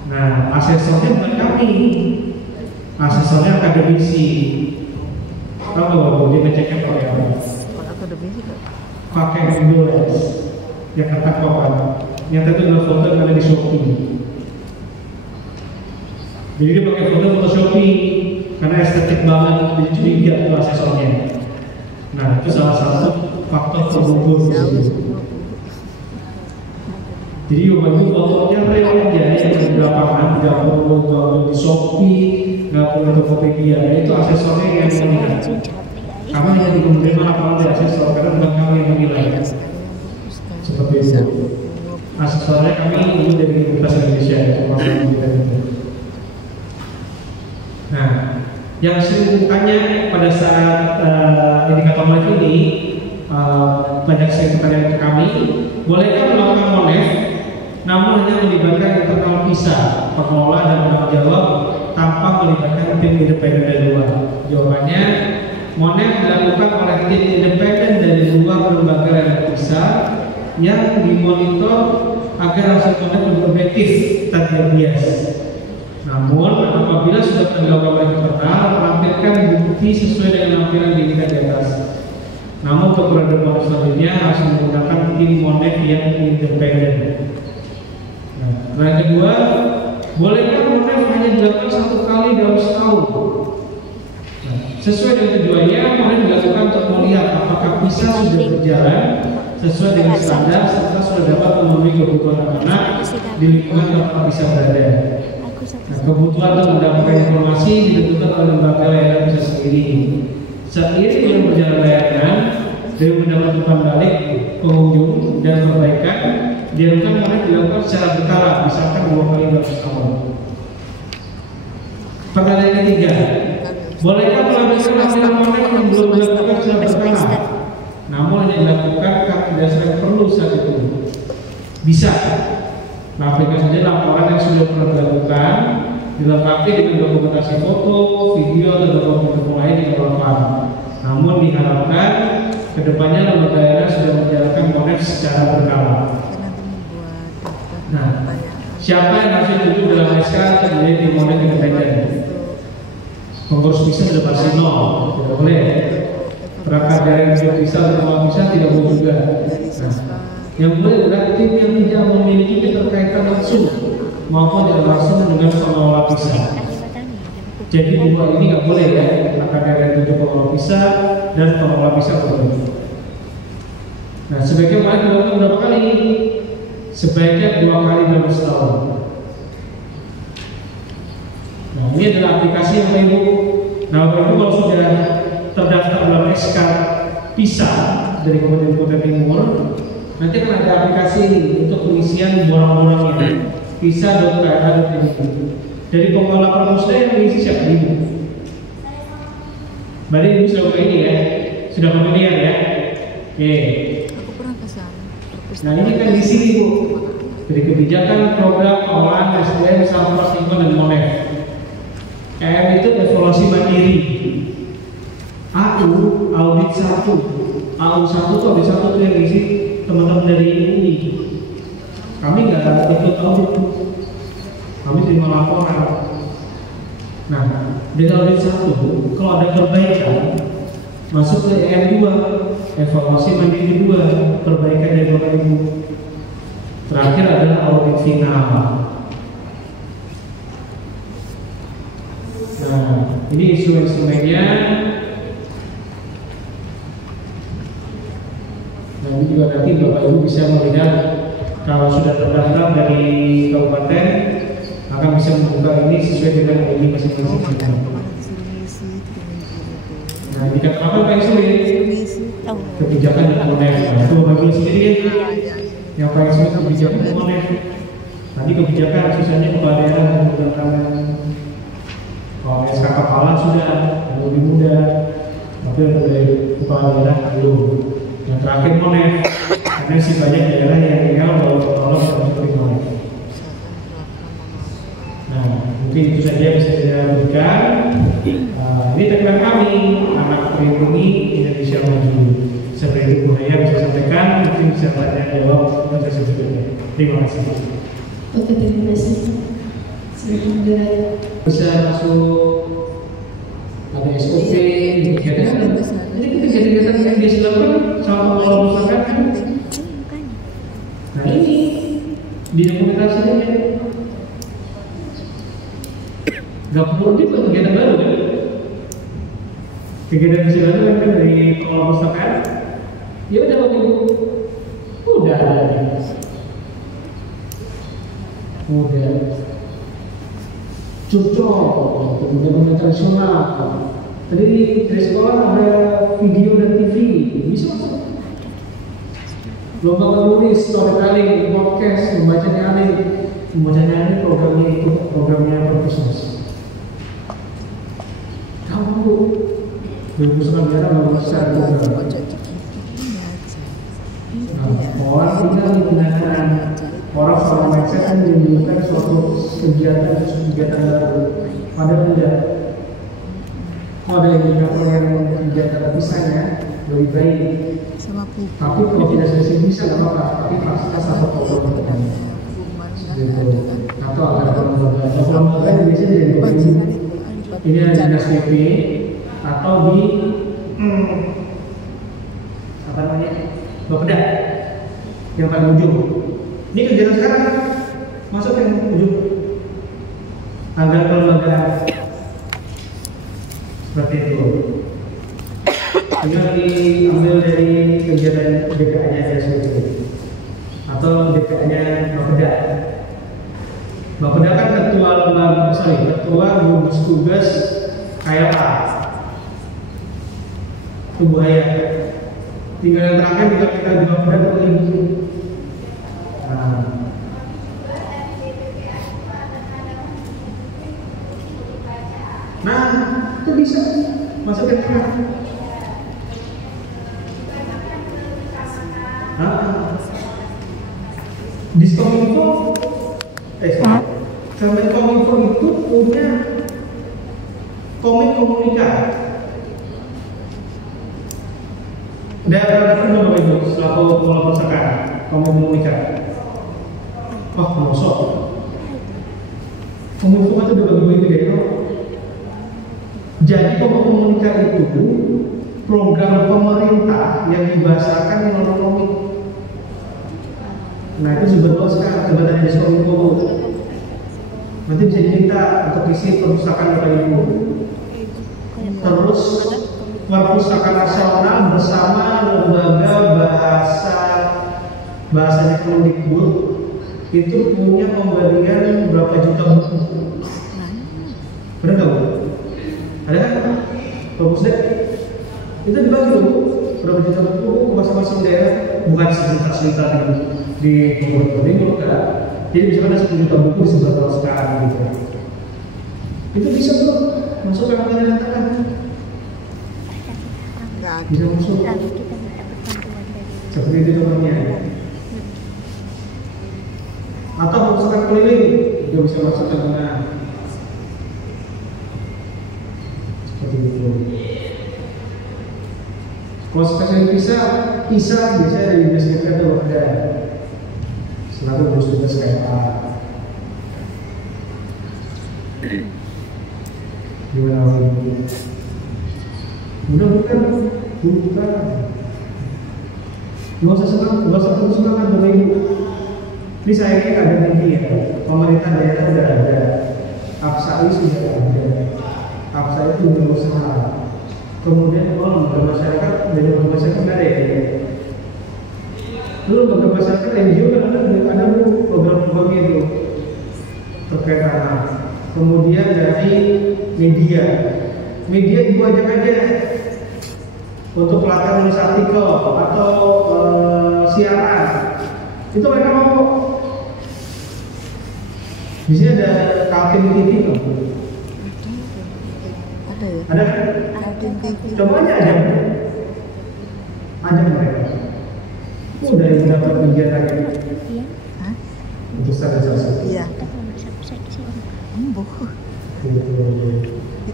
Nah, asesornya bukan kami, asesornya akademisi. Tahu bahwa dia ngeceknya pakai apa? Pakai Windows yang kata kawan. Nyata itu adalah foto yang ada di Shopee. Jadi dia pakai foto Shopee karena estetik banget, jadi curiga itu asesornya. Nah, itu salah satu faktor penggugur. Jadi waktu fotonya real aja yang di lapangan, tidak perlu di Shopee, nggak perlu Tokopedia. Itu asesornya yang melihat. Kami hanya diberi lapangan di asesor karena bukan kami yang menilai. Seperti itu. Asesornya kami dulu dari Universitas Indonesia, Nah, yang sering bertanya pada saat indikator monet ini, banyak sekali pertanyaan ke kami, bolehkah melakukan monet namun hanya melibatkan internal PISA, pengelola dan penanggung jawab, tanpa melibatkan tim independen dari luar? Jawabannya, monet dilakukan oleh tim independen dari luar lembaga dan PISA yang dimonitor agar hasil monet objektif dan tidak bias. Namun, apabila sudah dilakukan oleh internal, menampilkan bukti sesuai dengan lampiran dilihat di atas. Namun, untuk periode selanjutnya harus menggunakan tim monet yang independen. Nah, yang kedua, bolehkah monet hanya dilakukan 1 kali dalam setahun? Nah, Sesuai dengan tujuannya, kemudian dilakukan untuk melihat apakah PISA sudah berjalan sesuai dengan standar serta sudah dapat memenuhi kebutuhan anak di lingkungan tempat PISA berada. Nah, kebutuhan untuk mendapatkan informasi ditentukan oleh lembaga layanan PISA sendiri. Seiring dengan berjalan layanan, dari mendapat umpan balik pengunjung dan perbaikan, diharapkan kemudian dilakukan secara berkala, misalkan 2 kali dalam setahun. Pertanyaan ketiga, bolehkah melanjutkan latihan monet yang belum dilakukan secara berkala, namun hanya dilakukan karena dasar yang perlu saat itu? Bisa. Lakukan saja laporan yang sudah pernah dilakukan, dilengkapi dengan dokumentasi foto, video, atau dokumen lain yang relevan. Namun diharapkan kedepannya lembaga layanan sudah menjalankan monet secara berkala. Nah, siapa yang harus ditunjuk dalam SK untuk menjadi monet independen? Pengurus PISA sudah pasti nol, tidak boleh. Perangkat daerah yang PISA atau PISA tidak boleh juga. Nah, yang boleh adalah tim yang tidak memiliki keterkaitan langsung maupun tidak langsung dengan pengelola PISA. Jadi dua ini nggak boleh ya, perangkat daerah yang ditunjuk pengelola PISA dan pengelola PISA boleh. Nah, sebaiknya malah dilakukan berapa kali? Sebaiknya 2 kali dalam setahun. Nah, ini adalah aplikasi yang Ibu. Nah, Bapak Ibu kalau sudah terdaftar dalam SK PISA dari Kabupaten Kota Timur, nanti akan ada aplikasi untuk pengisian borang-borangnya. PISA.ka.id. Dari pengelola pramusda yang mengisi siapa Ibu? Berarti Ibu sudah buka ini ya, sudah familiar ya. Oke. Nah, ini kan di sini Bu. Dari kebijakan program pengelolaan SDM sampah lingkungan dan monet. EM itu evaluasi mandiri. AU audit 1. AU 1 itu audit 1 itu yang diisi teman-teman dari UI. Kami nggak ikut audit, kami terima laporan. Nah, dari audit 1, kalau ada perbaikan, masuk ke EM 2, evaluasi mandiri 2, perbaikan dari Bapak Ibu. Terakhir adalah audit final. Nah, ini instrumen-instrumennya. Nah, ini juga nanti Bapak Ibu bisa melihat kalau sudah terdaftar dari kabupaten, akan bisa membuka ini sesuai dengan ID masing-masing. Nah, dikatakan apa paling sulit? Kebijakan dan monet. Nah, itu Bapak Ibu sendiri yang paling sulit kebijakan dan monet. Tadi kebijakan susahnya kepala daerah menggunakan kalau SK kepala sudah lebih mudah, tapi dari kepala daerah belum. Yang terakhir monet, karena sih banyak daerah yang tinggal kalau seperti monet. Nah, mungkin itu saja bisa saya berikan. Ini tagline kami, anak melindungi Indonesia maju. Seperti itu Bu Haya bisa sampaikan, mungkin bisa tanya jawab yang saya sebutkan. Terima kasih. Oke, terima kasih. Bisa masuk ada SOP, kegiatan. Ini kegiatan yang biasa dilakukan sama pengelola masyarakat. Nah, ini di dokumentasinya. Gak perlu juga kegiatan baru kan? Kegiatan baru kan dari pengelola masyarakat. Ya udah Bapak Ibu, udah. Cocok, kemudian tradisional. Tadi dari sekolah ada video dan TV, bisa masuk. Lomba menulis, storytelling, podcast, membaca nyali programnya itu programnya profesional. Kamu berusaha biara membesar program. Orang tinggal menggunakan orang soal mindset kan menimbulkan suatu kegiatan baru. Padahal tidak. Ada indikator yang kegiatan bisanya lebih baik. Tapi kalau tidak sesi bisa nggak apa-apa. Tapi fasilitas atau program atau agar lembaga biasanya dari Bapak ini ada dinas PP atau di apa namanya Bapeda yang paling ujung. Ini kegiatan sekarang masuk yang ujung agar kelembagaan seperti itu. tinggal diambil dari kegiatan BPA-nya SPT atau BPA-nya Bapeda. Bapeda kan ketua gugus tugas KLA tubuh ayah. Tinggal yang terakhir kita di Bapeda atau ibu. Nah, itu bisa masukin ke Diskominfo, Kemenkominfo itu punya komit komunika. Daerah itu Bapak Ibu selaku pengelola perpustakaan komit komunika. Wah, pelosok. Kominfo itu udah bagi itu deh. Jadi komit komunika itu program pemerintah yang dibahasakan di non-komit. Nah itu sebenarnya jabatan Diskominfo. Nanti bisa diminta untuk isi perpustakaan Bapak Ibu. Terus perpustakaan nasional bersama lembaga bahasanya Kemendikbud itu punya pemberian berapa juta buku. Benar nggak Bu? Ada kan? Perpusdak itu dibagi Bu. Berapa juta buku ke masing-masing daerah, bukan sejuta di Bogor enggak. Jadi misalkan ada 10 juta buku di sebelah tahun sekarang gitu. Itu bisa Bu, masuk yang kalian katakan. Bisa masuk. Seperti itu contohnya. Atau perpustakaan keliling juga bisa masuk ke tengah. Seperti itu. Kalau spesial bisa biasanya dari dinas KPA itu ada selalu gugus tugas KPA. Gimana lagi? Bukan. Gak usah semangat Bapak Ibu. Ini saya ini ada mimpi ya. Pemerintah daerah sudah ada, APSAI sudah ada, APSAI itu berusaha. Kemudian lembaga masyarakat dari lembaga masyarakat nggak ada ya. Dulu lembaga masyarakat NGO kan ada program-program itu terkait anak. Kemudian dari media ibu ajak aja untuk pelatihan menulis artikel atau siaran. Itu mereka mau. Di sini ada Kalkin TV kan? Ada kan? Coba aja mereka. Udah dapat kegiatannya. Untuk standarisasi. Iya.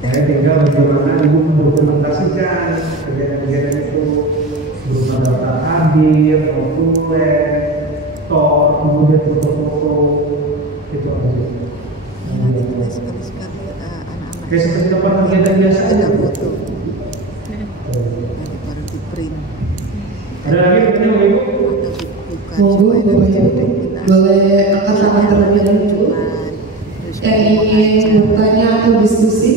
Saya tinggal bagaimana ibu mendokumentasikan kegiatan-kegiatan itu berupa daftar hadir, dokumen, kemudian foto-foto itu aja. Kayak seperti tempat kegiatan biasa aja. Ada lagi yang mau ibu? Monggo Bapak Ibu boleh angkat tangan terlebih dahulu. Yang ingin bertanya atau diskusi?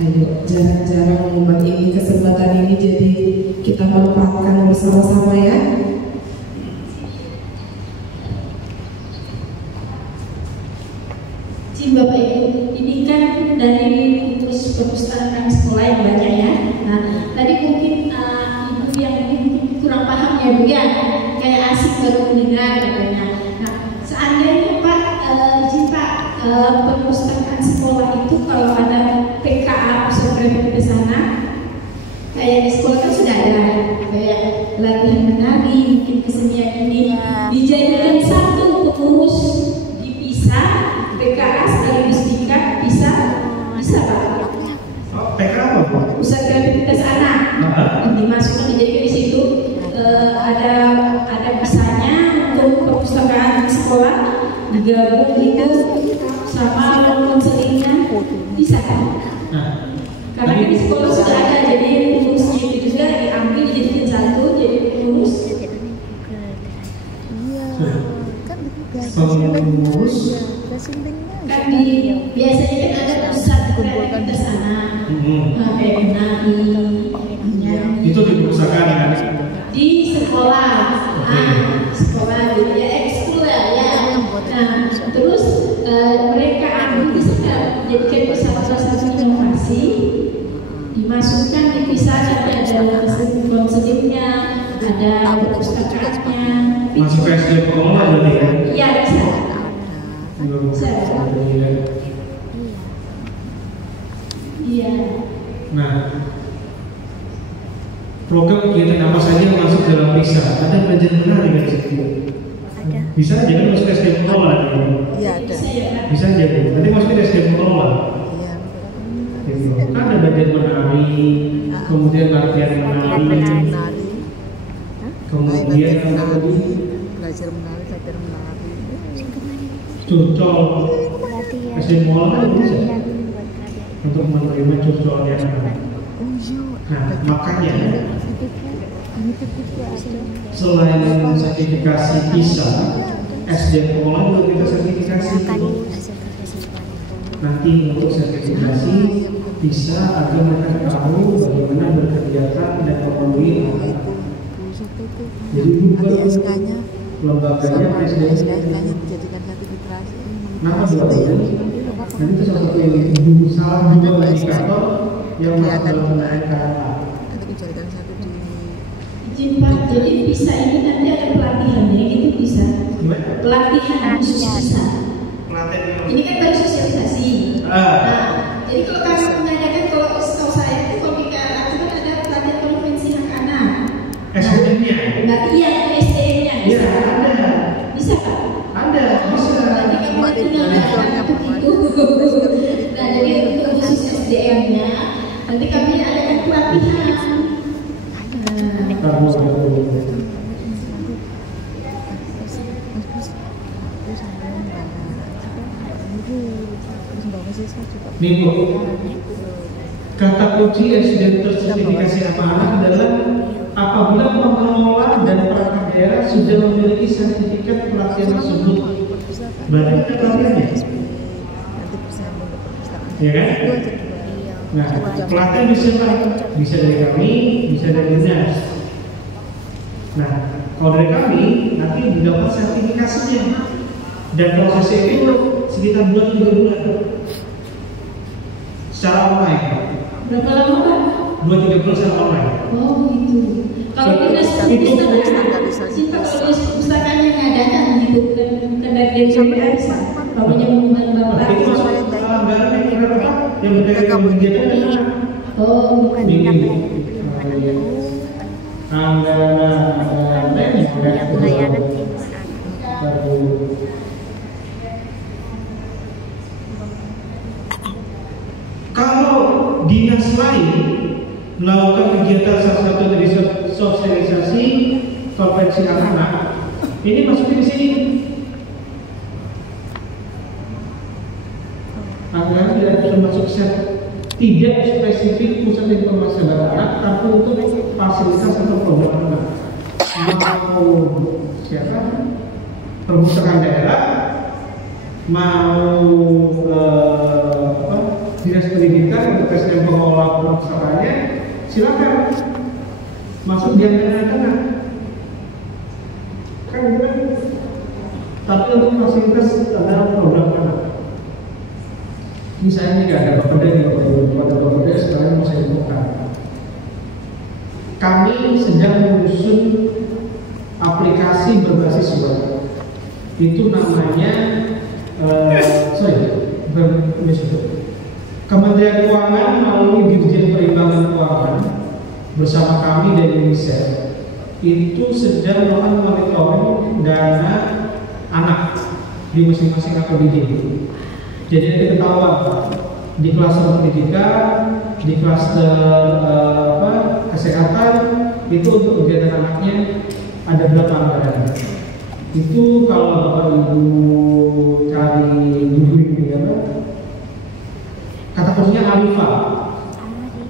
Ayo, jarang-jarang momen ini, kesempatan ini jadi kita manfaatkan bersama-sama ya. Bapak Ibu, ini kan dari kursus perpustakaan sekolah yang banyak ya. Nah, tadi mungkin ibu yang mungkin kurang paham ya Bu ya, kayak asik baru mendengar katanya. Nah, seandainya Pak, perpustakaan sekolah itu kalau ada PKA pusat kreatif di sana, kayak di sekolah kan sudah ada kayak latihan menari, mungkin kesenian ini dijadikan satu pengurus dipisah. PKA sekaligus tingkat bisa Pak. PKA apa? Pusat kreativitas anak. Dimasukkan dijadikan di situ ada bisanya untuk perpustakaan sekolah digabung itu sama konselingnya bisa kan? Karena kan di sekolah sudah ada jadi pengurusnya itu juga diambil dijadikan satu jadi pengurus. Pengurus kan biasanya kan ada pusat kreativitas anak, kayak menari, nyanyi. Itu di perpustakaan kan? Di sekolah, sekolah gitu ya, ekskul ya. Nah, terus mereka bisa jadikan salah satu inovasi, dimasukkan di pisah, ada konselingnya, ada perpustakaannya. Masuk ke SDM pengelola berarti ya? Iya, bisa. Iya. Nah, program kegiatan apa saja yang masuk dalam PISA? Ada belajar menari kan di situ? Ada. Bisa aja kan masuk ke SDM pengelola? Iya ada. Bisa aja Bu. Nanti masuk ke SDM pengelola. Iya. Gitu. Kan ada belajar menari, kemudian latihan menari, Menari. kemudian Belajar menari, belajar menari. curcol. SDM pengelola kan bisa untuk menerima curcolnya anak. Nah, makanya selain sertifikasi PISA, SDM pengelola juga kita sertifikasi. Nanti untuk sertifikasi bisa agar mereka tahu bagaimana berkegiatan dan memenuhi hak. Jadi juga SK-nya lembaganya SDM. SK-nya dijadikan sertifikasi. Kenapa juga? Nanti itu salah satu yang salah dua indikator yang masuk dalam penilaian KHA. Nanti dijadikan satu di Izin Pak, jadi bisa ini nanti ada pelatihannya, itu bisa. Pelatihan khusus bisa. Ini kan baru sosialisasi. Nah, jadi kalau kami menanyakan, kalau setahu saya itu komika itu kan ada pelatihan konvensi hak anak. SDM-nya? Berarti iya, SDM-nya bisa. Iya, ada. Bisa Pak? Ada, bisa. Nanti kamu tinggal itu. Nah, jadi untuk khusus SDM-nya, nanti kami adakan pelatihan. Nih Bu, kata kunci SDM tersertifikasi apa anak adalah apabila pengelola dan perangkat daerah sudah memiliki sertifikat pelatihan tersebut. Berarti ada pelatihannya, ya kan? Nah, pelatihan bisa dari kami, bisa dari dinas. Nah, kalau dari kami nanti didapat sertifikasinya dan prosesnya itu sekitar 2-3 bulan secara online. Berapa lama Pak? 2-3 bulan secara online. Oh gitu. Kalau dinas perpustakaannya ngadakan gitu, bukan dari DPR bisa. Kalau nyambungan bapak. Itu masuk anggaran yang berapa? Yang berkaitan dengan kegiatan kan? Oh bukan. Anggaran pelayanan kalau dinas lain melakukan kegiatan salah satu dari sosialisasi konvensi anak-anak, ini masuknya di sini. Anggaran tidak termasuk tidak spesifik pusat informasi anak, tapi untuk fasilitas atau program anak. Mau siapa? Perpustakaan daerah, mau dinas pendidikan untuk SDM pengelola perpustakaannya, silakan masuk di anggaran. Kan gitu. Tapi untuk fasilitas adalah program anak. Misalnya jika ada Bapeda sekarang mau saya buka. Kami sedang menyusun aplikasi berbasis web. Itu namanya Kementerian Keuangan melalui Dirjen Perimbangan Keuangan bersama kami dari UNICEF itu sedang melakukan monitoring dana anak di masing-masing APBD. Jadi nanti ketahuan di klaster pendidikan, di klaster kesehatan itu untuk kegiatan anaknya ada berapa anggaran. Itu kalau Bapak Ibu cari googling apa? Kata kuncinya ALIFA.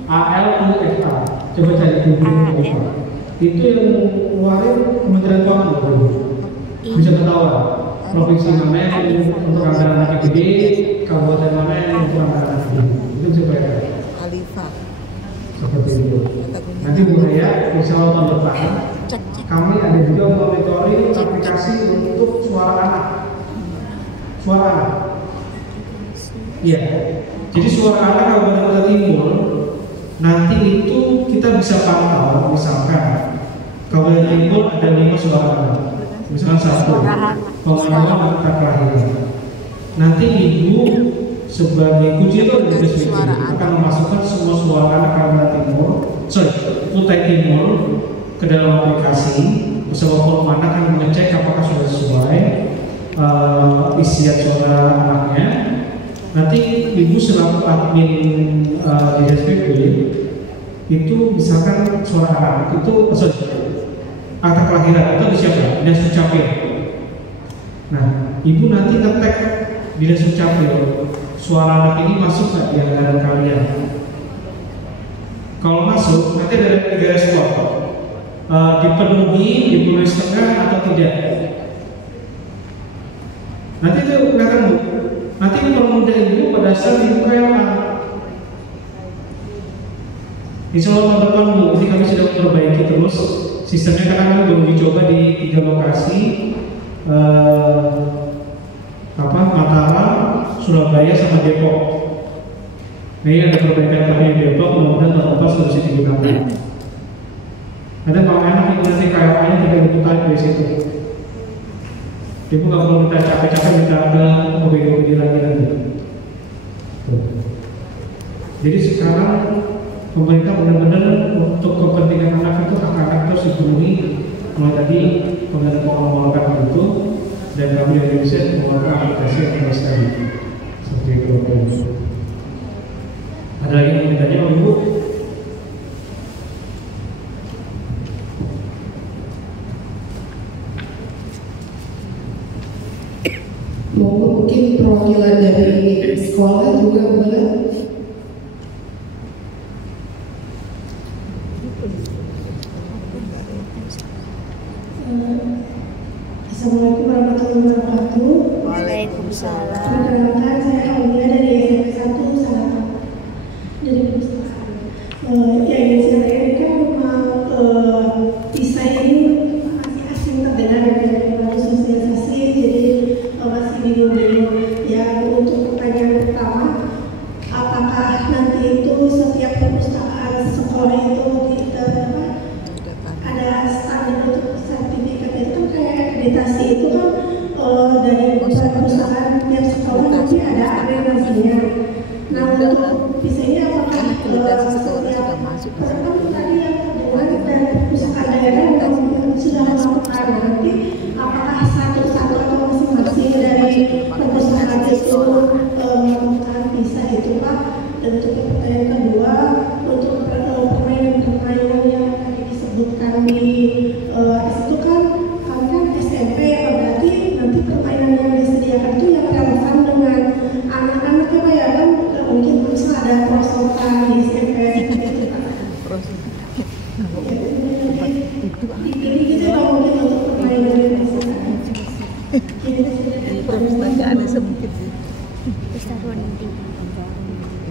ALIFA. Coba cari googling ALIFA. Itu yang ngeluarin Kementerian Keuangan Bapak Ibu. Bisa ketahuan. provinsi mana yang untuk anggaran anak gede, kabupaten mana yang untuk anggaran anak gede. Itu bisa bayar. Alifah. Seperti itu. Nanti Bu Raya, insya Allah tahun depan kami ada juga monitoring aplikasi untuk suara anak. Suara anak. Iya. Jadi suara anak Kabupaten Kota Timur nanti itu kita bisa pantau, misalkan Kabupaten Timur ada 5 suara anak, misalkan 1 pengumuman akta kelahiran. Nanti Ibu sebagai kunci itu ada tugas akan memasukkan semua suara anak Kabupaten Timur, Kutai Timur ke dalam aplikasi bersama form anak akan mengecek apakah sudah sesuai isian suara anaknya. Nanti Ibu selaku admin di SPP itu misalkan suara anak itu akta kelahiran itu siapa? Dinas Dukcapil. Nah, Ibu nanti ngetek Dinas Dukcapil suara anak ini masuk nggak di anggaran kalian? Kalau masuk, nanti ada 3 respon. Dipenuhi, dipenuhi setengah atau tidak. Nanti itu kelihatan Bu. Nanti mempermudah Ibu pada saat Ibu KLA. Insya Allah tahun depan Bu, ini kami sudah memperbaiki terus sistemnya karena kami baru dicoba di 3 lokasi, Mataram, Surabaya sama Depok. Nah ini ada perbaikan kami di Depok, mudah-mudahan tahun depan sudah bisa digunakan. Ada kalau enak itu nanti KLA-nya tidak diputar dari situ. Ibu nggak perlu minta capek-capek minta ada mobil-mobil lagi nanti. Jadi sekarang pemerintah benar-benar untuk kepentingan anak itu hak-hak terus dipenuhi. Mulai tadi pengelolaan itu dan kami dari Indonesia mengeluarkan aplikasi yang terus tadi seperti itu. Ada lagi yang ditanya Ibu? Mungkin perwakilan dari sekolah juga boleh. Assalamualaikum warahmatullahi wabarakatuh. Waalaikumsalam. Perkenalkan saya Aulia dari SMP 1 Salatan dari Pustakaan. Ya ini saya kan memang PISA ini masih asing terdengar dari baru sosialisasi, jadi masih bingung-bingung. Ya untuk pertanyaan pertama, apakah nanti itu setiap perpustakaan sekolah itu ada standar untuk sertifikat itu kan kayak akreditasi itu kan dari perusahaan tiap sekolah nanti ada akreditasinya. Nah untuk misalnya apakah setiap pertama tadi yang terdengar dari perusahaan daerah yang sudah melakukan nanti apakah satu-satu atau masing-masing dari perpustakaan itu melakukan bisa itu Pak? Dan untuk pertanyaan kedua untuk permainan-permainan yang tadi disebutkan di itu kan kami kan SMP berarti nanti permainan yang disediakan itu yang relevan dengan anak-anaknya Pak ya kan mungkin bisa ada prosotan di SMP gitu Pak. Dipilih gitu Pak mungkin untuk permainan yang disediakan. Perpustakaan sempit sih. Ustaz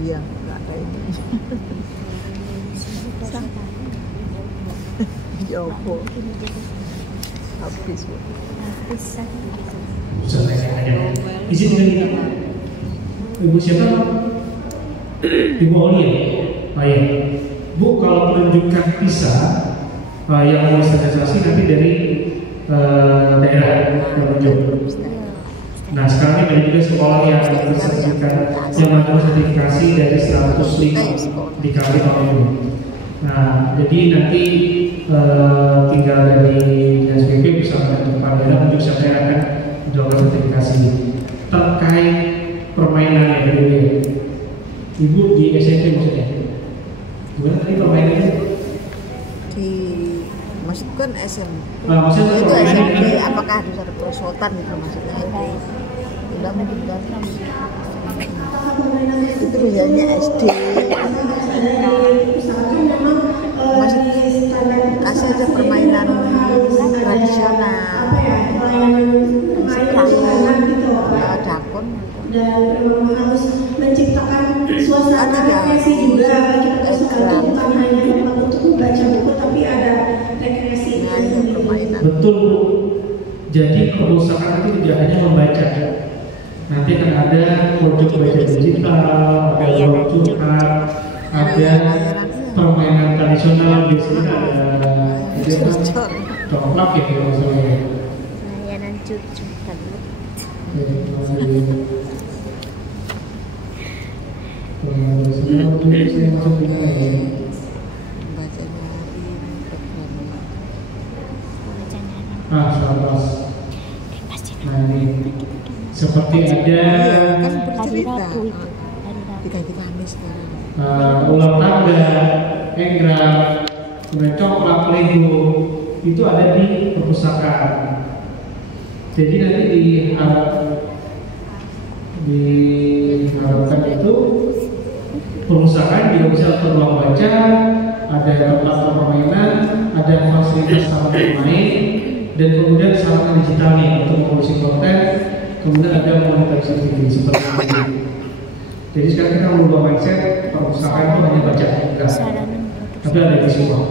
Iya, nggak ada ini. Jopo. Habis. Izin dari Ibu siapa? Ibu Oli ya? Baik. Bu kalau menunjukkan PISA yang mau sterilisasi nanti dari daerah yang menunjuk. Nah sekarang ini ada juga sekolah yang bersertifikat yang melakukan sertifikasi dari 105 dikali tahun ini. Nah jadi nanti tinggal dari SPP bisa menentukan daerah menunjuk siapa yang akan melakukan sertifikasi terkait permainan yang berbeda. Ibu di SMP maksudnya? Gimana tadi permainannya? Di maksudku kan SMP. Maksudnya itu permainan SMP ini apakah harus ada perosotan gitu maksudnya? Tidak mungkin kan? Itu biasanya SD. Masih ada permainan tradisional. Jadi perpustakaan itu tidak hanya membaca. Nanti akan ada pojok baca digital, ada ruang curhat, ada permainan tradisional, biasanya ada coklat ya kalau misalnya. Layanan cucu kan. Nah ini seperti ada Hari Rabu itu. Diganti Kamis sekarang. ular tangga, enggrang, kemudian coklat, lego itu ada di perpustakaan. Jadi nanti diharapkan itu perpustakaan juga bisa ruang baca, ada tempat permainan, ada fasilitas taman bermain, dan kemudian sarana digital nih untuk memproduksi konten, kemudian ada monitor CCTV seperti ini. Jadi sekarang kita merubah mindset perpustakaan itu hanya baca, enggak, tapi ada visual.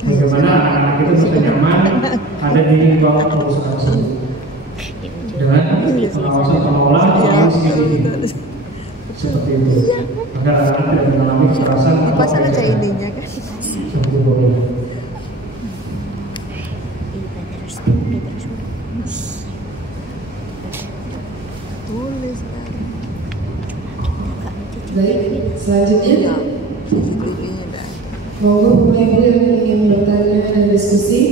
Bagaimana anak-anak itu bisa nyaman ada di bawah perpustakaan tersebut dengan pengawasan pengelola seperti itu, agar anak-anak tidak mengalami kekerasan. Pasang aja ininya kan. Seperti itu. Tulis kan. Baik, selanjutnya CCTV-nya dah. monggo Bapak Ibu yang ingin bertanya dan diskusi.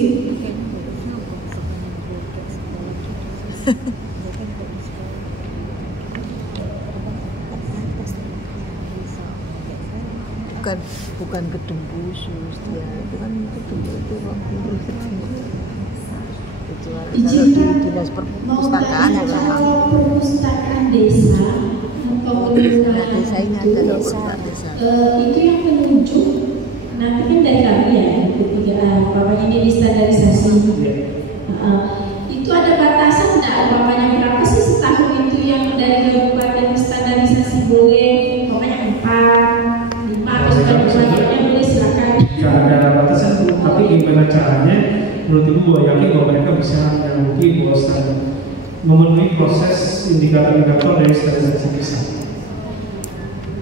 Bukan gedung khusus ya, itu kan gedung itu ruang khusus. Kecuali kalau di dinas perpustakaan ya memang perpustakaan desa atau kelurahan desa ini ada perpustakaan desa. Itu yang penunjuk nanti kan dari kami ya ketiga bapaknya ini distandarisasi. Itu ada batasan enggak bapaknya berapa sih setahun itu yang dari kabupaten standarisasi boleh bapaknya 4, 5 atau sebagainya boleh silakan. Karena ada batasan, tapi gimana caranya? Menurut Ibu bahwa yakin bahwa mereka bisa menyanggupi bahwa memenuhi proses indikator-indikator dari standarisasi desa.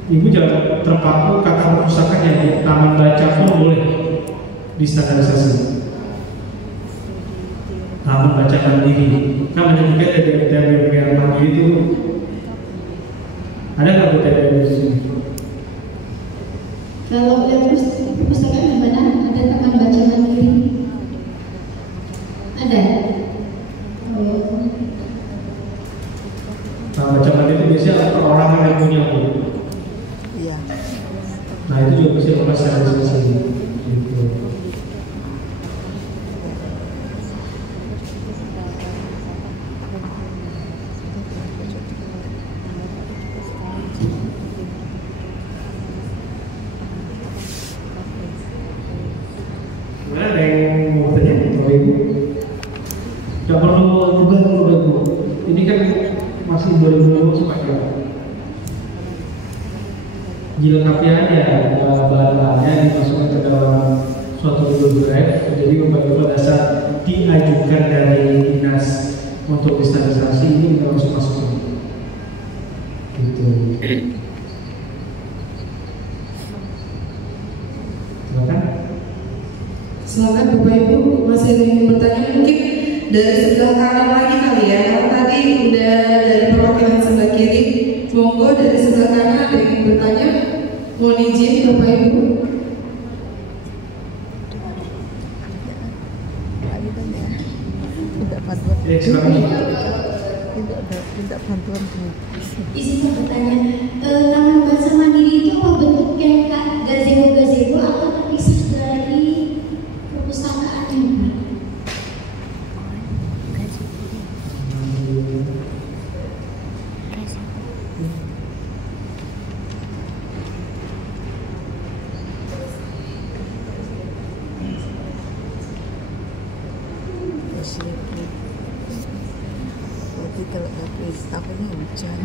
Ibu jangan terpaku kata perpustakaan yang di taman baca pun boleh distandarisasi. Taman baca mandiri, kan banyak juga dari mandiri itu ada nggak bu dari sini? Kalau lihat perpustakaan yang mana ada taman baca mandiri? Ada. Taman baca mandiri itu biasanya orang yang punya bu. Iya. Nah itu juga bisa lepas standarisasi. Gitu. Ada yang mau tanya Bapak Ibu? Tidak perlu juga Bapak Ibu. Ini kan masih 2020 sepanjang. Dilengkapi aja bahan-bahannya dimasukkan ke dalam suatu Google Drive. Jadi Bapak Ibu pada saat diajukan dari dinas untuk standarisasi ini kita masuk-masukin. Gitu. Silakan. Silakan Bapak Ibu masih ada yang bertanya, mungkin dari sebelah kanan lagi kali ya. Kalau tadi udah dari perwakilan sebelah kiri, monggo dari sebelah kanan ada yang bertanya. Mohon izin Bapak Ibu. Minta bantuan. Silakan. Minta bantuan bu. Izin bertanya, taman baca mandiri itu apa bentuknya Kak? Gazebo atau terpisah dari perpustakaannya Pak? Berarti kalau habis tahunnya hujan.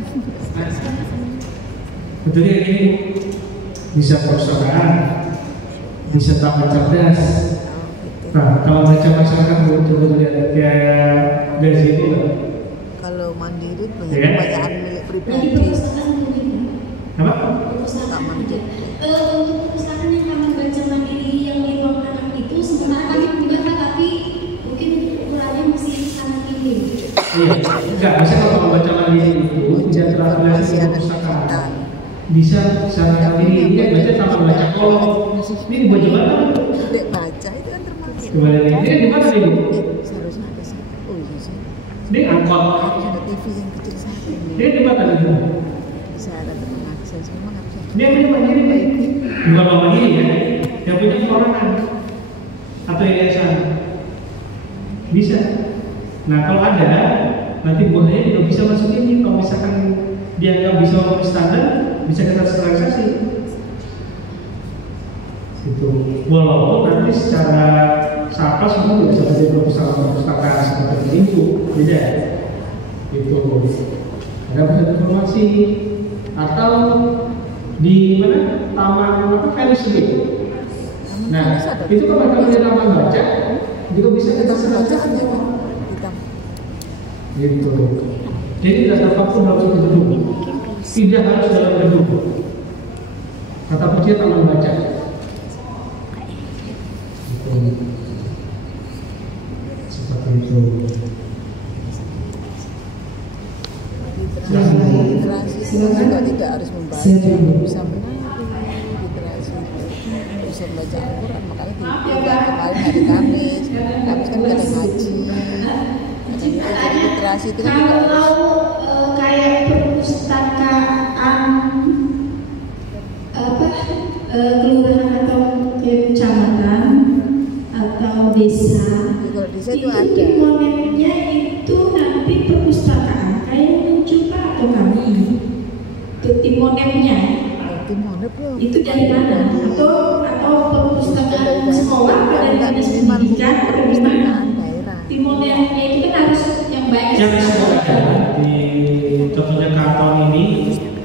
Betulnya ini bisa perpustakaan, bisa taman cerdas, Nah, kalau baca masyarakat coba lihat kayak gaji itu kan? Kalau mandiri banyak Ya. kebanyakan milik pribadi. Apa? Taman Jogja. Untuk perpustakaan yang taman baca mandiri yang di ruang anak itu sebenarnya kami punya kan, tapi mungkin ukurannya masih sangat tinggi. Iya, enggak. Maksudnya kalau baca mandiri itu tidak terafiliasi dengan perpustakaan. Bisa secara mandiri, dia baca taman baca kolom. Ini di bawah jembatan. Dek baca itu kan termasuk. Kembali lagi. Ini di mana nih? Seharusnya ada satu. Oh iya sih. Ini angkot. Harus ada TV yang kecil satu. Ini di mana nih? Bisa ada pengakses memang harus ada. Ini yang punya mandiri nih. Bukan bank mandiri ya, yang punya perorangan atau yayasan. Bisa. Nah kalau ada, nanti boleh juga bisa masuk ini. Kalau misalkan dia nggak bisa memenuhi standar, bisa kita sterilisasi. Itu walaupun nanti secara sapa semua tidak bisa menjadi perpustakaan seperti itu, beda. Itu ada pusat informasi atau di mana taman apa fellowship. Nah itu kalau kita punya taman baca juga bisa kita Bacaan ya sederhana. Pak. Kita Gitu. Jadi tidak terpaku dalam satu gedung, tidak harus dalam gedung. Kata kunci taman baca. Gitu. Seperti itu. literasi itu juga tidak harus membaca, bisa menari, literasi bisa membaca Al-Quran, makanya kemarin hari Kamis kan kita ngaji. Literasi itu kan juga kalau harus kayak perpustakaan apa kelurahan atau kecamatan atau desa. kalau desa itu Itu ada. timonetnya itu nanti perpustakaan kayak mencoba atau kami itu timonetnya Timonep ya. itu dari mana atau perpustakaan sekolah atau dari dinas pendidikan atau dari mana? daerah. Timonetnya itu kan harus yang baik. Yang bisa ada di contohnya karton ini,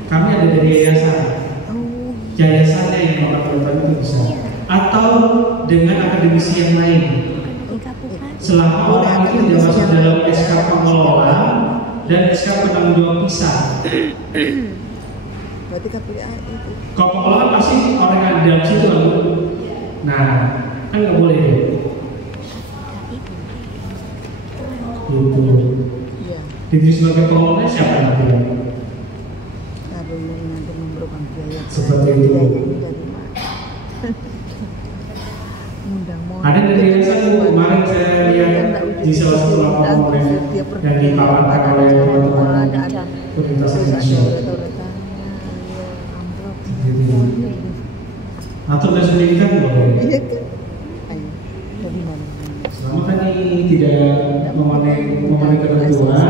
kami ada dari yayasan. Yayasannya yang melakukan itu bisa. Atau dengan akademisi yang lain. Selama orang itu tidak masuk dalam SK pengelola dan SK penanggung jawab pisah. Berarti KPI itu. Kalau pengelola pasti orang yang ada dalam situ lalu. Nah, kan nggak boleh. Gitu. Iya. Jadi sebagai pengelola siapa nanti? Kalau nanti memerlukan biaya. Seperti itu. Dari mana? Ada dari yayasan kemarin saya lihat di salah satu lapangan yang dipaparkan oleh teman-teman Universitas Indonesia. Atau tes pendidikan boleh. Iya kan? Ayo, dari mana? Selama kan ini tidak memenuhi ketentuan,